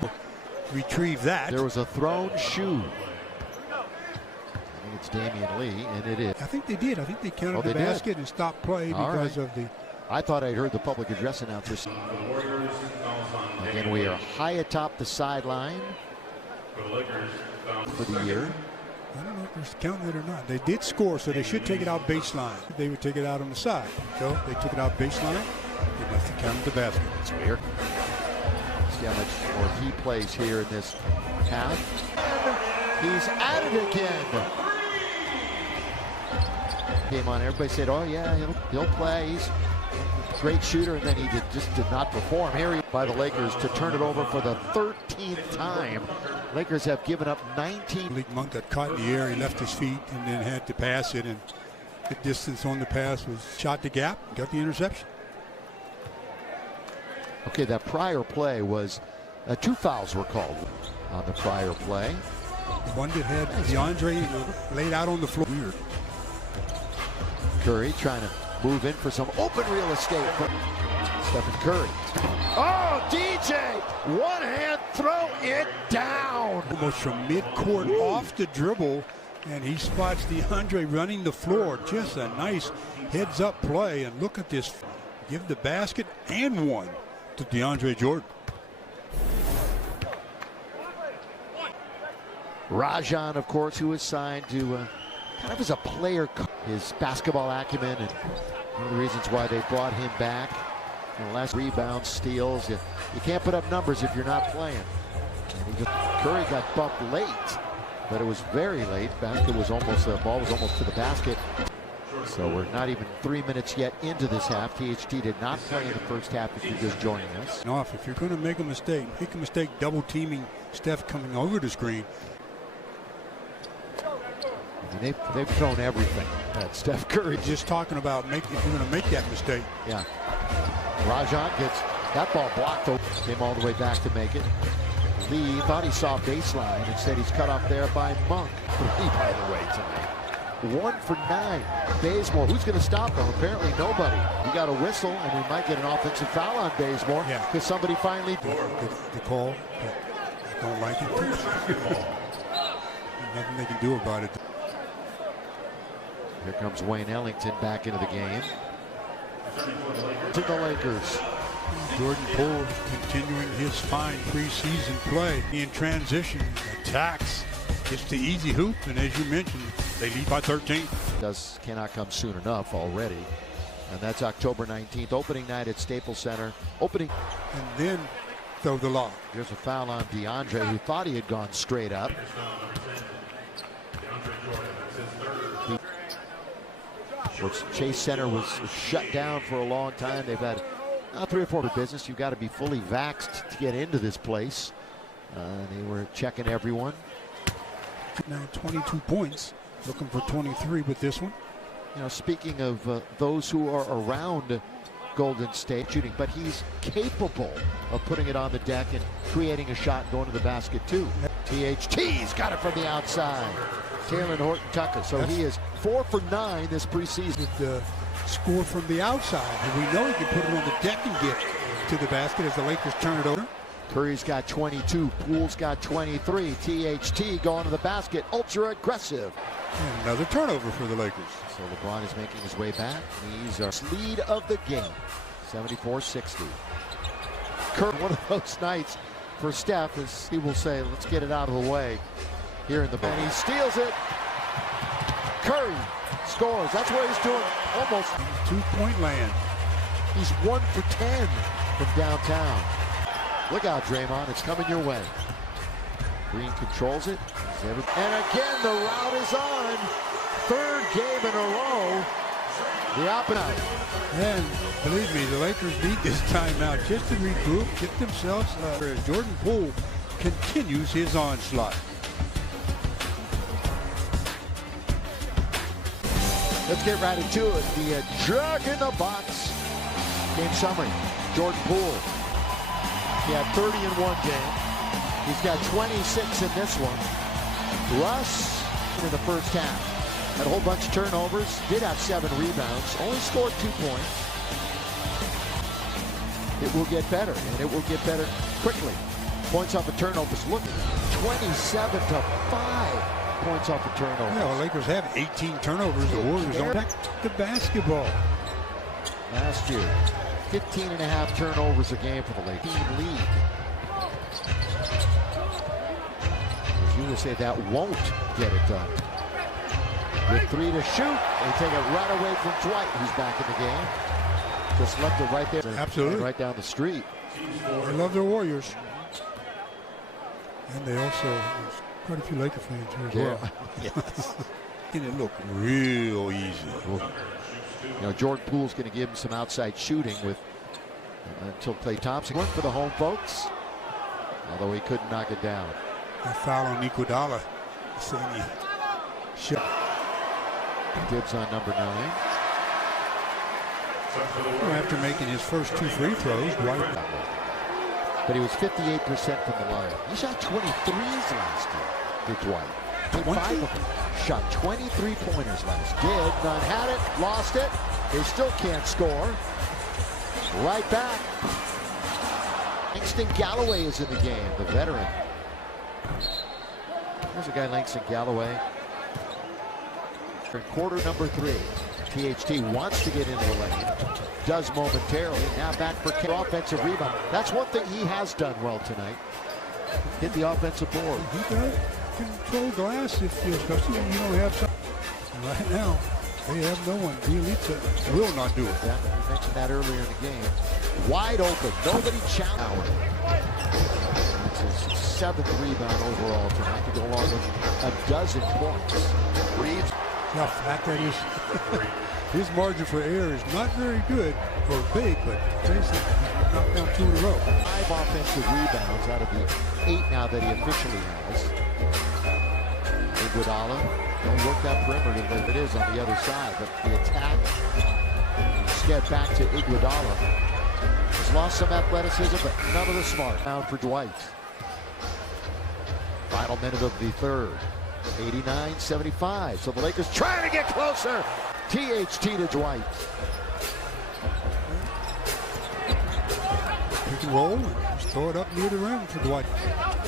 retrieve that. There was a thrown shoe. I think it's Damian Lee, and it is. I think they did. I think they counted the basket and stopped play because of the. I thought I'd heard the public address announcers. Again, we are high atop the sideline for the year. I don't know if they're counting it or not. They did score, so they should take it out baseline. They would take it out on the side. So they took it out baseline. They must have counted the basket. It's weird. See how much more he plays here in this half. He's at it again. Came on, everybody said, oh yeah, he'll play. He's a great shooter, and then he just did not perform. Here by the Lakers to turn it over for the 13th time. Lakers have given up 19. Malik Monk got caught in the air. He left his feet and then had to pass it, and the distance on the pass was shot the gap, got the interception. Okay, that prior play was 2 fouls were called on the prior play. One that had DeAndre laid out on the floor. Weird. Curry trying to move in for some open real estate. Stephen Curry. Oh, DJ! One hand, throw it down. Almost from midcourt off the dribble, and he spots DeAndre running the floor. Just a nice heads-up play, and look at this. Give the basket and one to DeAndre Jordan. Rajan, of course, who was signed to kind of as a player, his basketball acumen, and one of the reasons why they brought him back. And last rebounds, steals. You can't put up numbers if you're not playing. And Curry got bumped late, but it was very late. Basket was almost, the ball was almost to the basket. So we're not even 3 minutes yet into this half. THT did not play in the first half if you're just joining us. If you're going to make a mistake double teaming Steph coming over the screen. I mean, they've thrown everything at Steph Curry. Just talking about if you're going to make that mistake. Yeah. Rajon gets that ball blocked. Came all the way back to make it. Lee thought he saw baseline. Instead, he's cut off there by Monk. 3, by the way, tonight. 1 for 9. Bazemore, who's going to stop him? Apparently nobody. You got a whistle, and we might get an offensive foul on Bazemore because somebody finally. The call, but I don't like it. Nothing they can do about it. Here comes Wayne Ellington back into the game. To the Lakers. Jordan Poole continuing his fine preseason play. In transition, attacks. It's the easy hoop, and as you mentioned, they lead by 13. Cannot come soon enough already. And that's October 19th, opening night at Staples Center. And then throw the lob. There's a foul on DeAndre, who thought he had gone straight up. Chase Center was shut down for a long time. They've had 3 or 4 business. You've got to be fully vaxxed to get into this place. They were checking everyone. Now 22 points, looking for 23 with this one. You know, speaking of those who are around Golden State shooting, but he's capable of putting it on the deck and creating a shot and going to the basket too. THT's got it from the outside. Taylor Horton-Tucker. So he is 4 for 9 this preseason. With the score from the outside, and we know he can put it on the deck and get to the basket as the Lakers turn it over. Curry's got 22, Poole's got 23. THT going to the basket, ultra aggressive. And another turnover for the Lakers. So LeBron is making his way back. He's our lead of the game, 74-60. Curry, one of those nights for Steph, as he will say, let's get it out of the way here in the ball. And he steals it. Curry scores. That's what he's doing. Almost 2-point land. He's 1 for 10 from downtown. Look out, Draymond. It's coming your way. Green controls it. And again, the route is on. 3rd game in a row. The opposite. And believe me, the Lakers need this timeout just to regroup, get themselves up. As Jordan Poole continues his onslaught. Let's get right into it. The jug in the box. Game summary. Jordan Poole. He had 30 in one game. He's got 26 in this one. Russ in the first half had a whole bunch of turnovers. Did have 7 rebounds. Only scored 2 points. It will get better, and it will get better quickly. Points off of turnovers. Look, 27 to 5 points off of turnovers. Yeah, the Lakers have 18 turnovers. The Warriors don't back the basketball. Last year, 15.5 turnovers a game for the Lakers. Team league. As you will say, that won't get it done. With 3 to shoot, they take it right away from Dwight, who's back in the game. Just left it right there. Absolutely. Right down the street. They love their Warriors. And they also, there's quite a few Laker fans here as well. Yes. And it looked real easy. You know, Jordan Poole's going to give him some outside shooting with until Klay Thompson. One for the home folks, although he couldn't knock it down. A foul on Iguodala. Gibbs on number 9. After making his first 2 free throws, Dwight. But he was 58% from the line. He shot 23s last year with Dwight. 5 of them. Shot 23 pointers last year. Did not had it, lost it. They still can't score. Right back. Langston Galloway is in the game, the veteran. There's a guy, Langston Galloway. In quarter number 3. THT wants to get into the lane. Does momentarily. Now back for offensive rebound. That's one thing he has done well tonight. Hit the offensive board. He does control glass, especially when you don't have some. Right now, they have no one. The elite will not do it. Yeah, we mentioned that earlier in the game. Wide open. Nobody challenged. It's his 7th rebound overall tonight to go along with a dozen points. Reeves. How flat that is. His margin for error is not very good or big, but Jason knocked down 2 in a row. 5 offensive rebounds out of the 8 now that he officially has. Iguodala. They'll work that perimeter as it is on the other side, but the attack instead back to Iguodala. Has lost some athleticism, but none of the smart. Down for Dwight. Final minute of the third. 89-75. So the Lakers trying to get closer. THT to Dwight. Pick and roll and just throw it up near the rim for Dwight.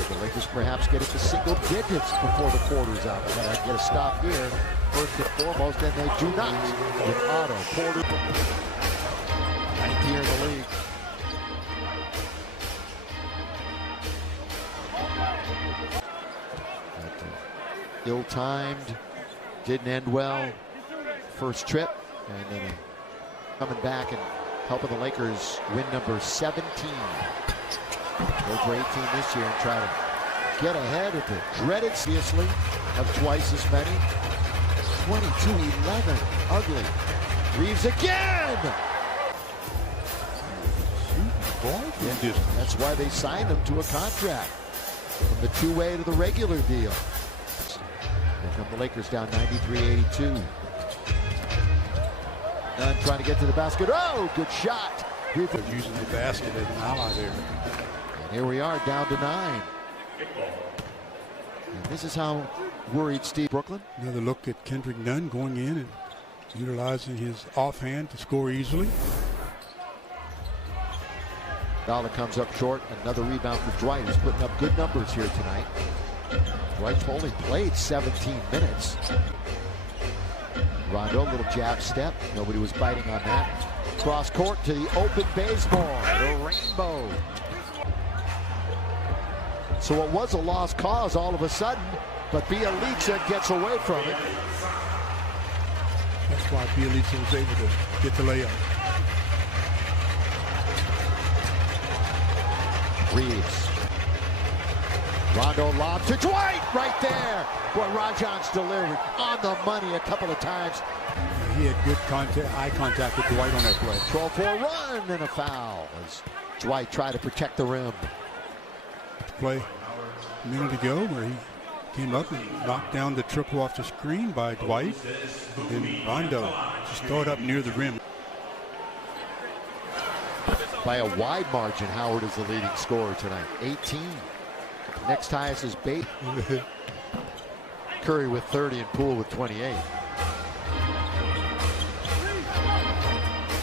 The Lakers perhaps get it to single digits before the quarter's out. They gotta get a stop here, first and foremost, and they do not. With Otto Porter, 9th year in the league. Ill-timed, didn't end well. First trip, and then coming back and helping the Lakers win number 17. Go for 18 this year and try to get ahead of the dreaded, seriously, of twice as many. 22-11, ugly. Reeves again! Yeah, that's why they signed him to a contract. From the two-way to the regular deal. Here come the Lakers down 93-82. Nunn trying to get to the basket. Oh, good shot. Using the basket as an ally there. And here we are down to 9. And this is how worried Steve Brooklyn. Another look at Kendrick Nunn going in and utilizing his offhand to score easily. Dollar comes up short. Another rebound for Dwight, who's putting up good numbers here tonight. Dwight's only played 17 minutes. Rondo, little jab step. Nobody was biting on that. Cross court to the open baseball. The rainbow. So it was a lost cause all of a sudden, but Bjelica gets away from it. That's why Bjelica was able to get the layup. Reeves. Rondo lob to Dwight right there. Boy, Rajon's delivered on the money a couple of times. He had good eye contact with Dwight on that play. 12-4 run and a foul as Dwight tried to protect the rim. Play a minute ago where he came up and knocked down the triple off the screen by Dwight. And then Rondo just throw it up near the rim. By a wide margin, Howard is the leading scorer tonight. 18. Next highest is Bate. Curry with 30 and Poole with 28.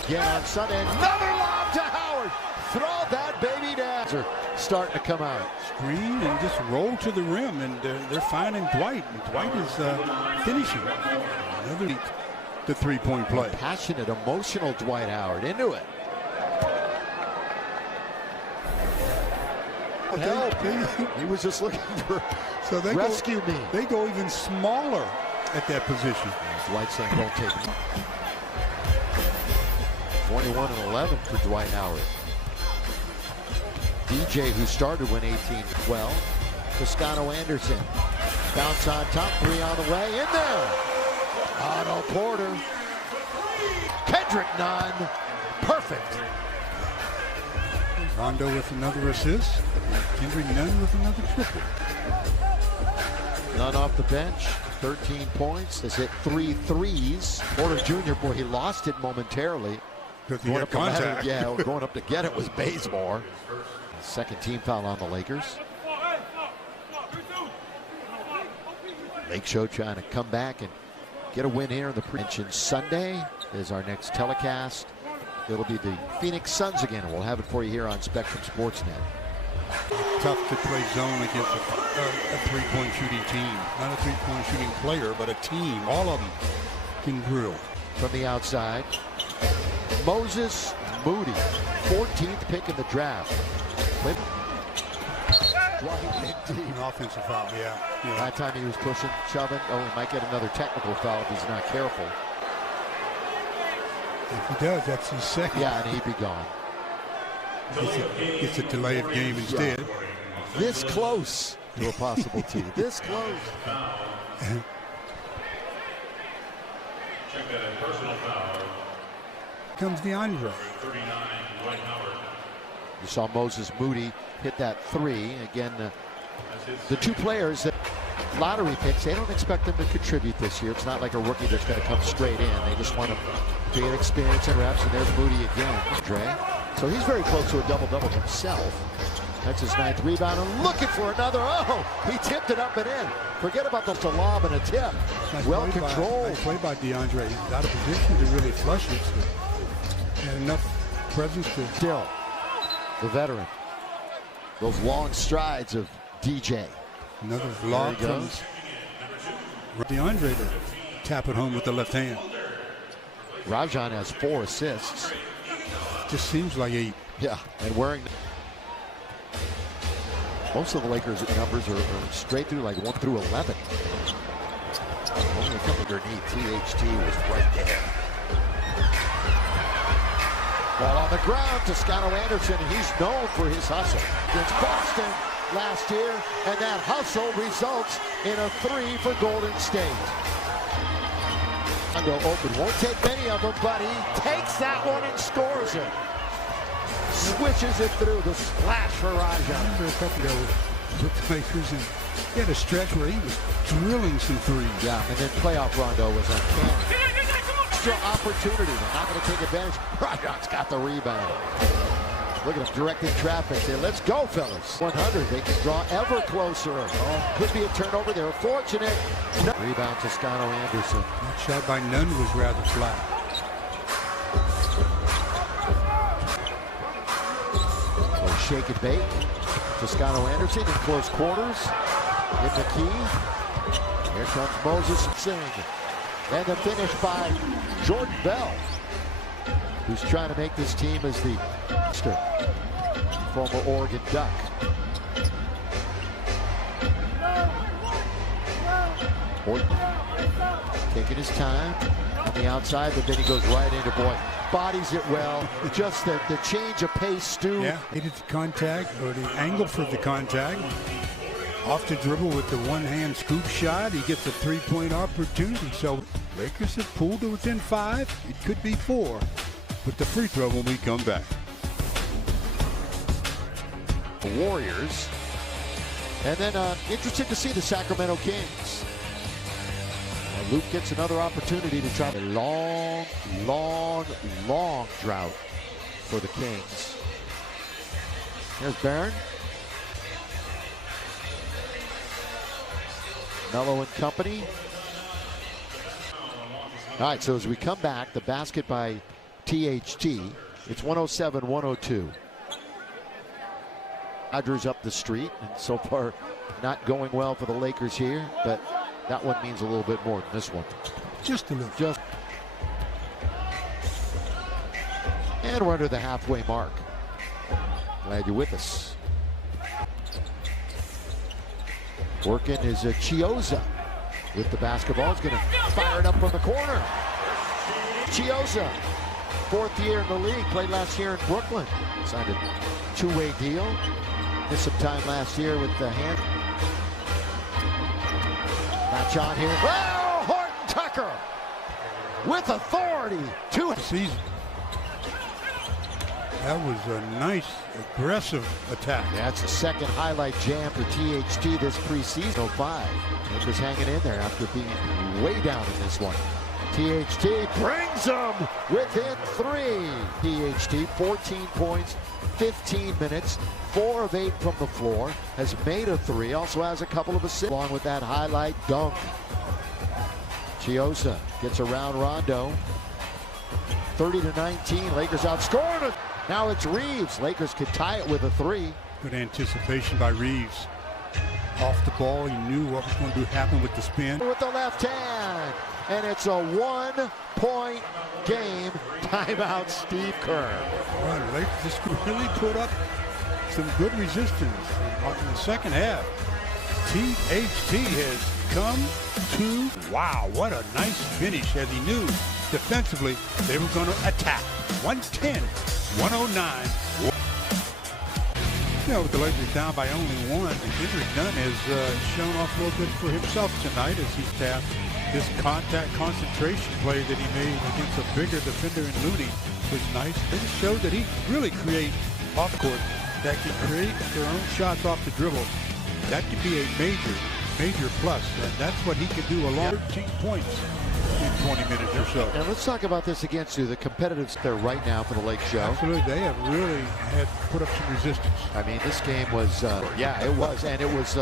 Again on Sunday, another lob to Howard. Throw that baby down. They're starting to come out. Screen and just roll to the rim, and they're finding Dwight. And Dwight is finishing. Another lead, the three-point play. Passionate, emotional Dwight Howard into it. Help! He was just looking for rescue me. They go even smaller at that position. Dwight saying, "Don't take me." 21 and 11 for Dwight Howard. DJ, who started when 18-12. Toscano Anderson. Bounce on top, 3 on the way, in there. Otto Porter. Kendrick Nunn. Perfect. Rondo with another assist. Kendrick Nunn with another triple. Nunn off the bench. 13 points. Has hit 3 threes. Porter Jr., boy, he lost it momentarily. Going up contact. Going up to get it was Bazemore. Second team foul on the Lakers. Lake Show trying to come back and get a win here in the mentioned Sunday is our next telecast. It'll be the Phoenix Suns again, and we'll have it for you here on Spectrum Sportsnet. Tough to play zone against a three-point shooting team. Not a three-point shooting player, but a team. All of them can drill. From the outside, Moses Moody, 14th pick in the draft. An offensive foul, yeah. That time he was pushing, shoving. Oh, he might get another technical foul if he's not careful. If he does, that's his second. Yeah, and he'd be gone. It's a delay of game instead. This close to a possible tee. This close. Comes DeAndre. You saw Moses Moody hit that 3. Again, the two players that lottery picks, they don't expect them to contribute this year. It's not like a rookie that's going to come straight in. They just want to gain experience and reps, and there's Moody again. Dre. So he's very close to a double-double himself. That's his 9th rebound, and looking for another. Oh, he tipped it up and in. Forget about the lob and a tip. Nice well controlled. Nice play by DeAndre. He's out of position to really flush it. And enough presence to... Still, the veteran. Those long strides of DJ. Another lob from DeAndre to tap it home with the left hand. Rajon has 4 assists. Just seems like 8. Yeah, and wearing... Most of the Lakers' numbers are straight through, like 1 through 11. Only a couple underneath. THT was right there. Ball on the ground, Toscano Anderson. He's known for his hustle. Against Boston last year, and that hustle results in a 3 for Golden State. Rondo open, won't take many of them, but he takes that one and scores it. Switches it through, the splash for Rajon. Remember a couple ago with the Lakers, and he had a stretch where he was drilling some threes. Yeah, and then playoff Rondo was uncanny. Extra opportunity, they're not going to take advantage. Rajon's got the rebound. Look at him directing traffic. Say, let's go, fellas. 100, they can draw ever closer. Oh, could be a turnover. They're fortunate. No. Rebound Toscano Anderson. That shot by Nunn was rather flat. Shake and bake. Toscano Anderson in close quarters. In the key. Here comes Moses Singh. And the finish by Jordan Bell, who's trying to make this team as the former Oregon Duck. Orton taking his time on the outside, but then he goes right into Boyd. Bodies it well. Just the change of pace, Stu. Yeah, needed the contact, or the angle for the contact. Off the dribble with the one-hand scoop shot. He gets a 3-point opportunity. So Lakers have pulled to within 5. It could be 4. But the free throw when we come back. The Warriors. And then interested to see the Sacramento Kings. And Luke gets another opportunity to try a long drought for the Kings. Here's Barron. Mello and company. All right, so as we come back, the basket by THT. It's 107-102. Dodgers up the street, and so far not going well for the Lakers here, but that one means a little bit more than this one. Just a little. And we're under the halfway mark. Glad you're with us. Working is Chioza with the basketball. He's going to fire it up from the corner. Chioza, 4th year in the league, played last year in Brooklyn. Signed a 2-way deal. Missed some time last year with the hand. Match on here. Oh, Horton Tucker with authority. 2 season. That was a nice, aggressive attack. That's the second highlight jam for THT this preseason. 05. Lakers hanging in there after being way down in this one. THT brings them within 3. THT 14 points, 15 minutes, 4 of 8 from the floor, has made a 3, also has a couple of assists along with that highlight dunk. Chioza gets around Rondo. 30-19, Lakers outscoring it. Now it's Reeves. Lakers could tie it with a 3. Good anticipation by Reeves. Off the ball, he knew what was going to happen with the spin. With the left hand, and it's a 1-point game. Timeout, Steve Kerr. Well, the Lakers just really put up some good resistance in the second half. THT has come to, wow, what a nice finish, as he knew defensively they were going to attack. 110-109. You know, with the Lakers down by only 1, Kendrick Nunn has shown off a little bit for himself tonight as he's tapped this contact concentration play that he made against a bigger defender in Looney was nice. It showed that he really create off court that can create their own shots off the dribble. That could be a major major plus, and that's what he can do along 13 points in 20 minutes or so. And let's talk about this against you. The competitive there right now for the Lake Show. Absolutely, they have really had put up some resistance. I mean, this game was, yeah, it was, and it was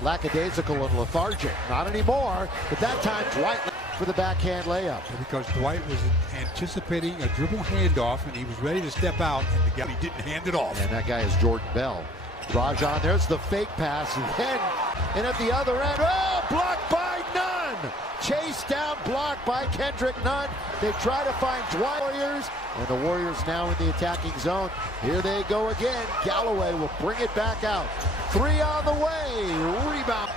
lackadaisical and lethargic. Not anymore, but that time Dwight for the backhand layup. Because Dwight was anticipating a dribble handoff, and he was ready to step out, and the guy he didn't hand it off. And that guy is Jordan Bell. Rajon, there's the fake pass, and at the other end, oh, blocked by Nunn! Chased down, blocked by Kendrick Nunn. They try to find Dwight Warriors, and the Warriors now in the attacking zone. Here they go again. Galloway will bring it back out. 3 on the way, rebound.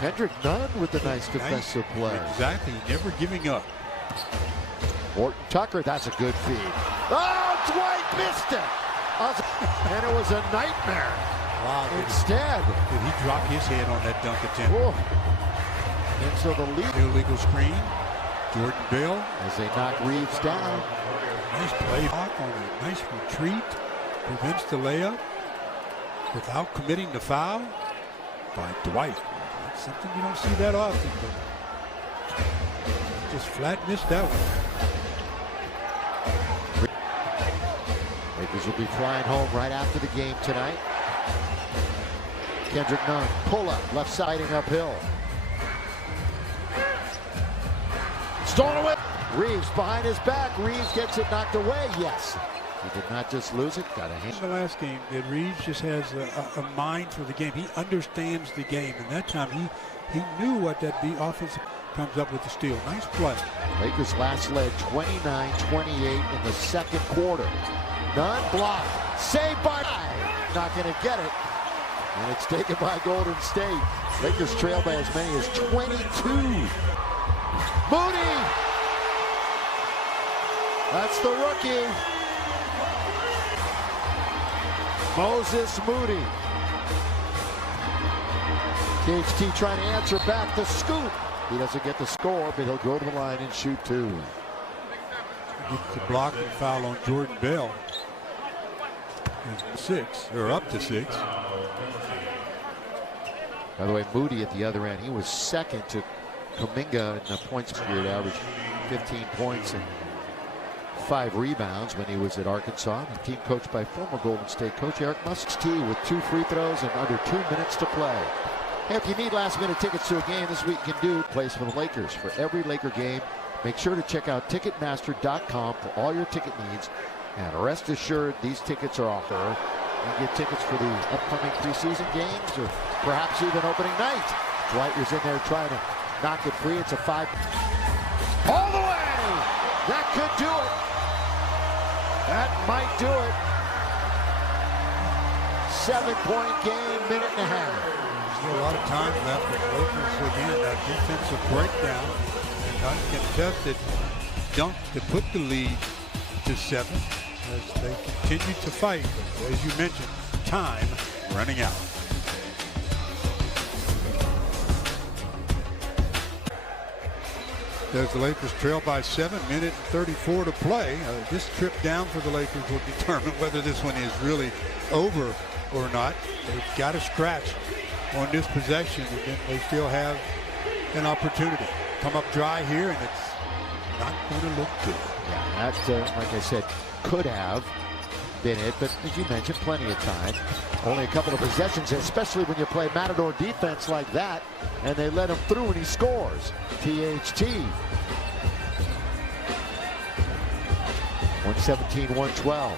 Kendrick Nunn with the nice defensive play. Exactly, never giving up. Morton Tucker, that's a good feed. Oh, Dwight missed it! And it was a nightmare. Wow, instead. Did he drop his head on that dunk attempt? Oh. And so the lead. Illegal screen. Jordan Bell. As they knock Reeves down. Nice play on a nice retreat. Prevents the layup without committing the foul by Dwight. That's something you don't see that often, but just flat missed that one. Lakers will be flying home right after the game tonight. Kendrick Nunn, pull up, left siding uphill. Stolen away. Reeves behind his back. Reeves gets it knocked away. Yes. He did not just lose it. Got a hand. In the last game, that Reeves just has a mind for the game. He understands the game, and that time he knew what that offense comes up with the steal. Nice play. Lakers last led 29-28 in the second quarter. Nunn blocked. Saved by. Not going to get it. And it's taken by Golden State. Lakers trail by as many as 22. Moody. That's the rookie. Moses Moody. THT trying to answer back the scoop. He doesn't get the score, but he'll go to the line and shoot 2. Gets the block and foul on Jordan Bell. 6, or up to 6. By the way, Moody at the other end, he was second to Kuminga in the points period, averaged 15 points and 5 rebounds when he was at Arkansas. The team coached by former Golden State coach Eric Muskett with 2 free throws and under 2 minutes to play. Hey, if you need last-minute tickets to a game this week, you can do place for the Lakers. For every Laker game, make sure to check out Ticketmaster.com for all your ticket needs. And rest assured, these tickets are off air. You can get tickets for the upcoming preseason games or perhaps even opening night. Dwight is in there trying to knock it free. It's a 5. All the way! That could do it. That might do it. 7-point game, minute and a half. Still a lot of time left for the Lakers. Again, that defensive breakdown. And uncontested dunk to put the lead to 7 as they continue to fight. But as you mentioned, time running out. As the Lakers trail by 7, minute and 34 to play. This trip down for the Lakers will determine whether this one is really over or not. They've got to scratch on this possession, and then they still have an opportunity. Come up dry here, and it's not going to look good. Yeah, that, like I said, could have been it, but as you mentioned, plenty of time. Only a couple of possessions, especially when you play Matador defense like that, and they let him through and he scores. THT. 117-112.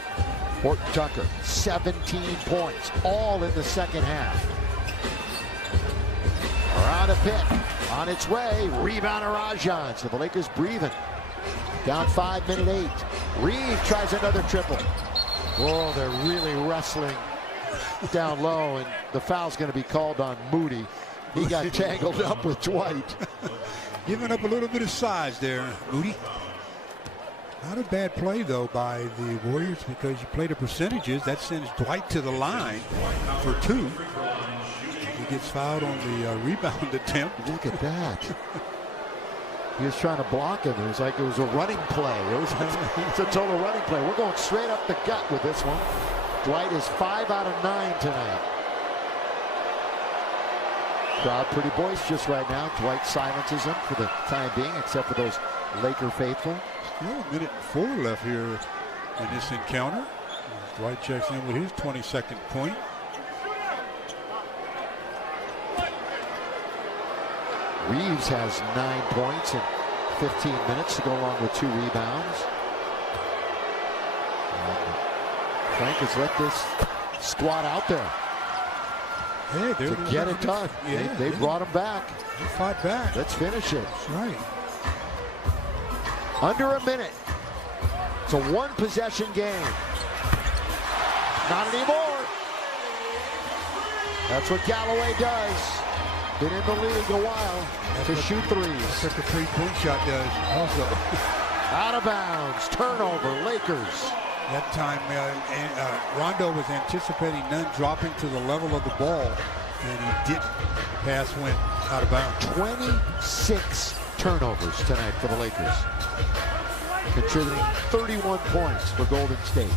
Morton Tucker, 17 points, all in the second half. Around a pit, on its way, rebound to Rajon. So the Lakers breathing. Down 5, minute 8. Reeves tries another triple. Whoa, they're really wrestling down low, and the foul's going to be called on Moody. He got tangled up with Dwight. Giving up a little bit of size there, Moody. Not a bad play, though, by the Warriors, because you play the percentages. That sends Dwight to the line for 2. He gets fouled on the rebound attempt. Look at that. He was trying to block him. It was like it was a running play. It's a total running play. We're going straight up the gut with this one. Dwight is 5 out of 9 tonight. Crowd pretty boisterous right now. Dwight silences them for the time being, except for those Laker faithful. Still a minute and 4 left here in this encounter. Dwight checks in with his 22nd point. Reeves has 9 points in 15 minutes to go along with 2 rebounds. Frank has let this squad out there to get it done. Yeah, they brought him back. He fought back. Let's finish it. That's right. Under a minute. It's a 1-possession game. Not anymore. That's what Galloway does. Been in the league a while to shoot threes. That's what the 3-point shot does also. Out of bounds. Turnover. Lakers. That time, Rondo was anticipating none dropping to the level of the ball, and he didn't. Pass went out of bounds. 26 turnovers tonight for the Lakers, contributing 31 points for Golden State.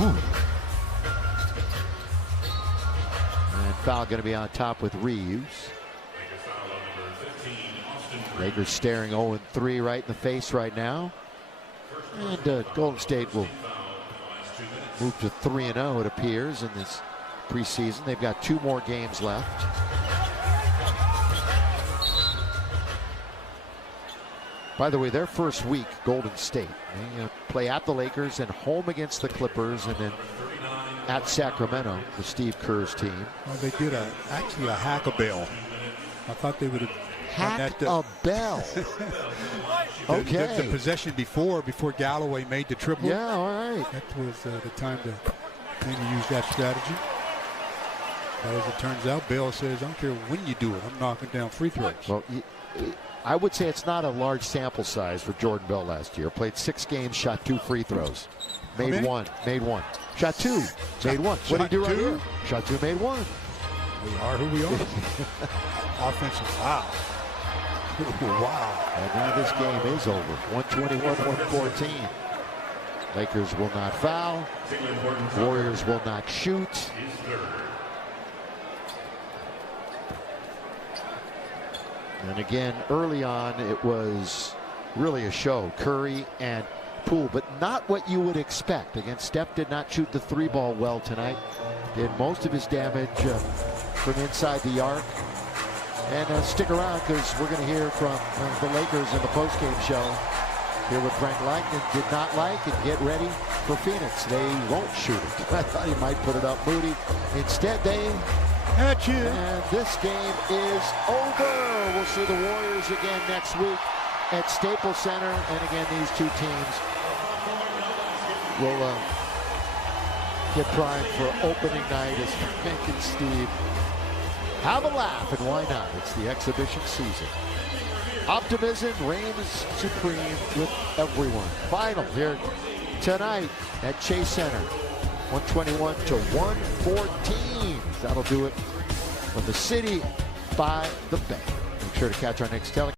Ooh. And foul going to be on top with Reeves. Lakers staring 0-3 right in the face right now. And Golden State will move to 3-0, it appears, in this preseason. They've got 2 more games left. By the way, their first week, Golden State, they play at the Lakers and home against the Clippers, and then at Sacramento, the Steve Kerr's team. Well, they did actually a hack-a-bell. I thought they would have hack-a-bell. Okay. The possession before Galloway made the triple. Yeah, all right. That was the time to maybe use that strategy. But as it turns out, Bell says, I don't care when you do it, I'm knocking down free throws. Well, I would say it's not a large sample size for Jordan Bell last year. Played 6 games, shot 2 free throws. Made one. Shot 2, made 1. What did he do right here? Shot 2, made 1. We are who we are. Offensive foul. Wow. And now this game is over. 121-114. Lakers will not foul. Warriors will not shoot. And again, early on, it was really a show. Curry and Poole, but not what you would expect. Again, Steph did not shoot the 3-ball well tonight. Did most of his damage from inside the arc. And stick around, because we're going to hear from the Lakers in the postgame show. Hear what Frank Lightning did not like, and get ready for Phoenix. They won't shoot it. I thought he might put it up Moody. Instead, they at you. And this game is over. We'll see the Warriors again next week at Staples Center. And again, these 2 teams will get primed for opening night as Frank and Steve have a laugh, and why not? It's the exhibition season. Optimism reigns supreme with everyone. Final here tonight at Chase Center, 121-114. That'll do it from the city by the bay. Make sure to catch our next telecast.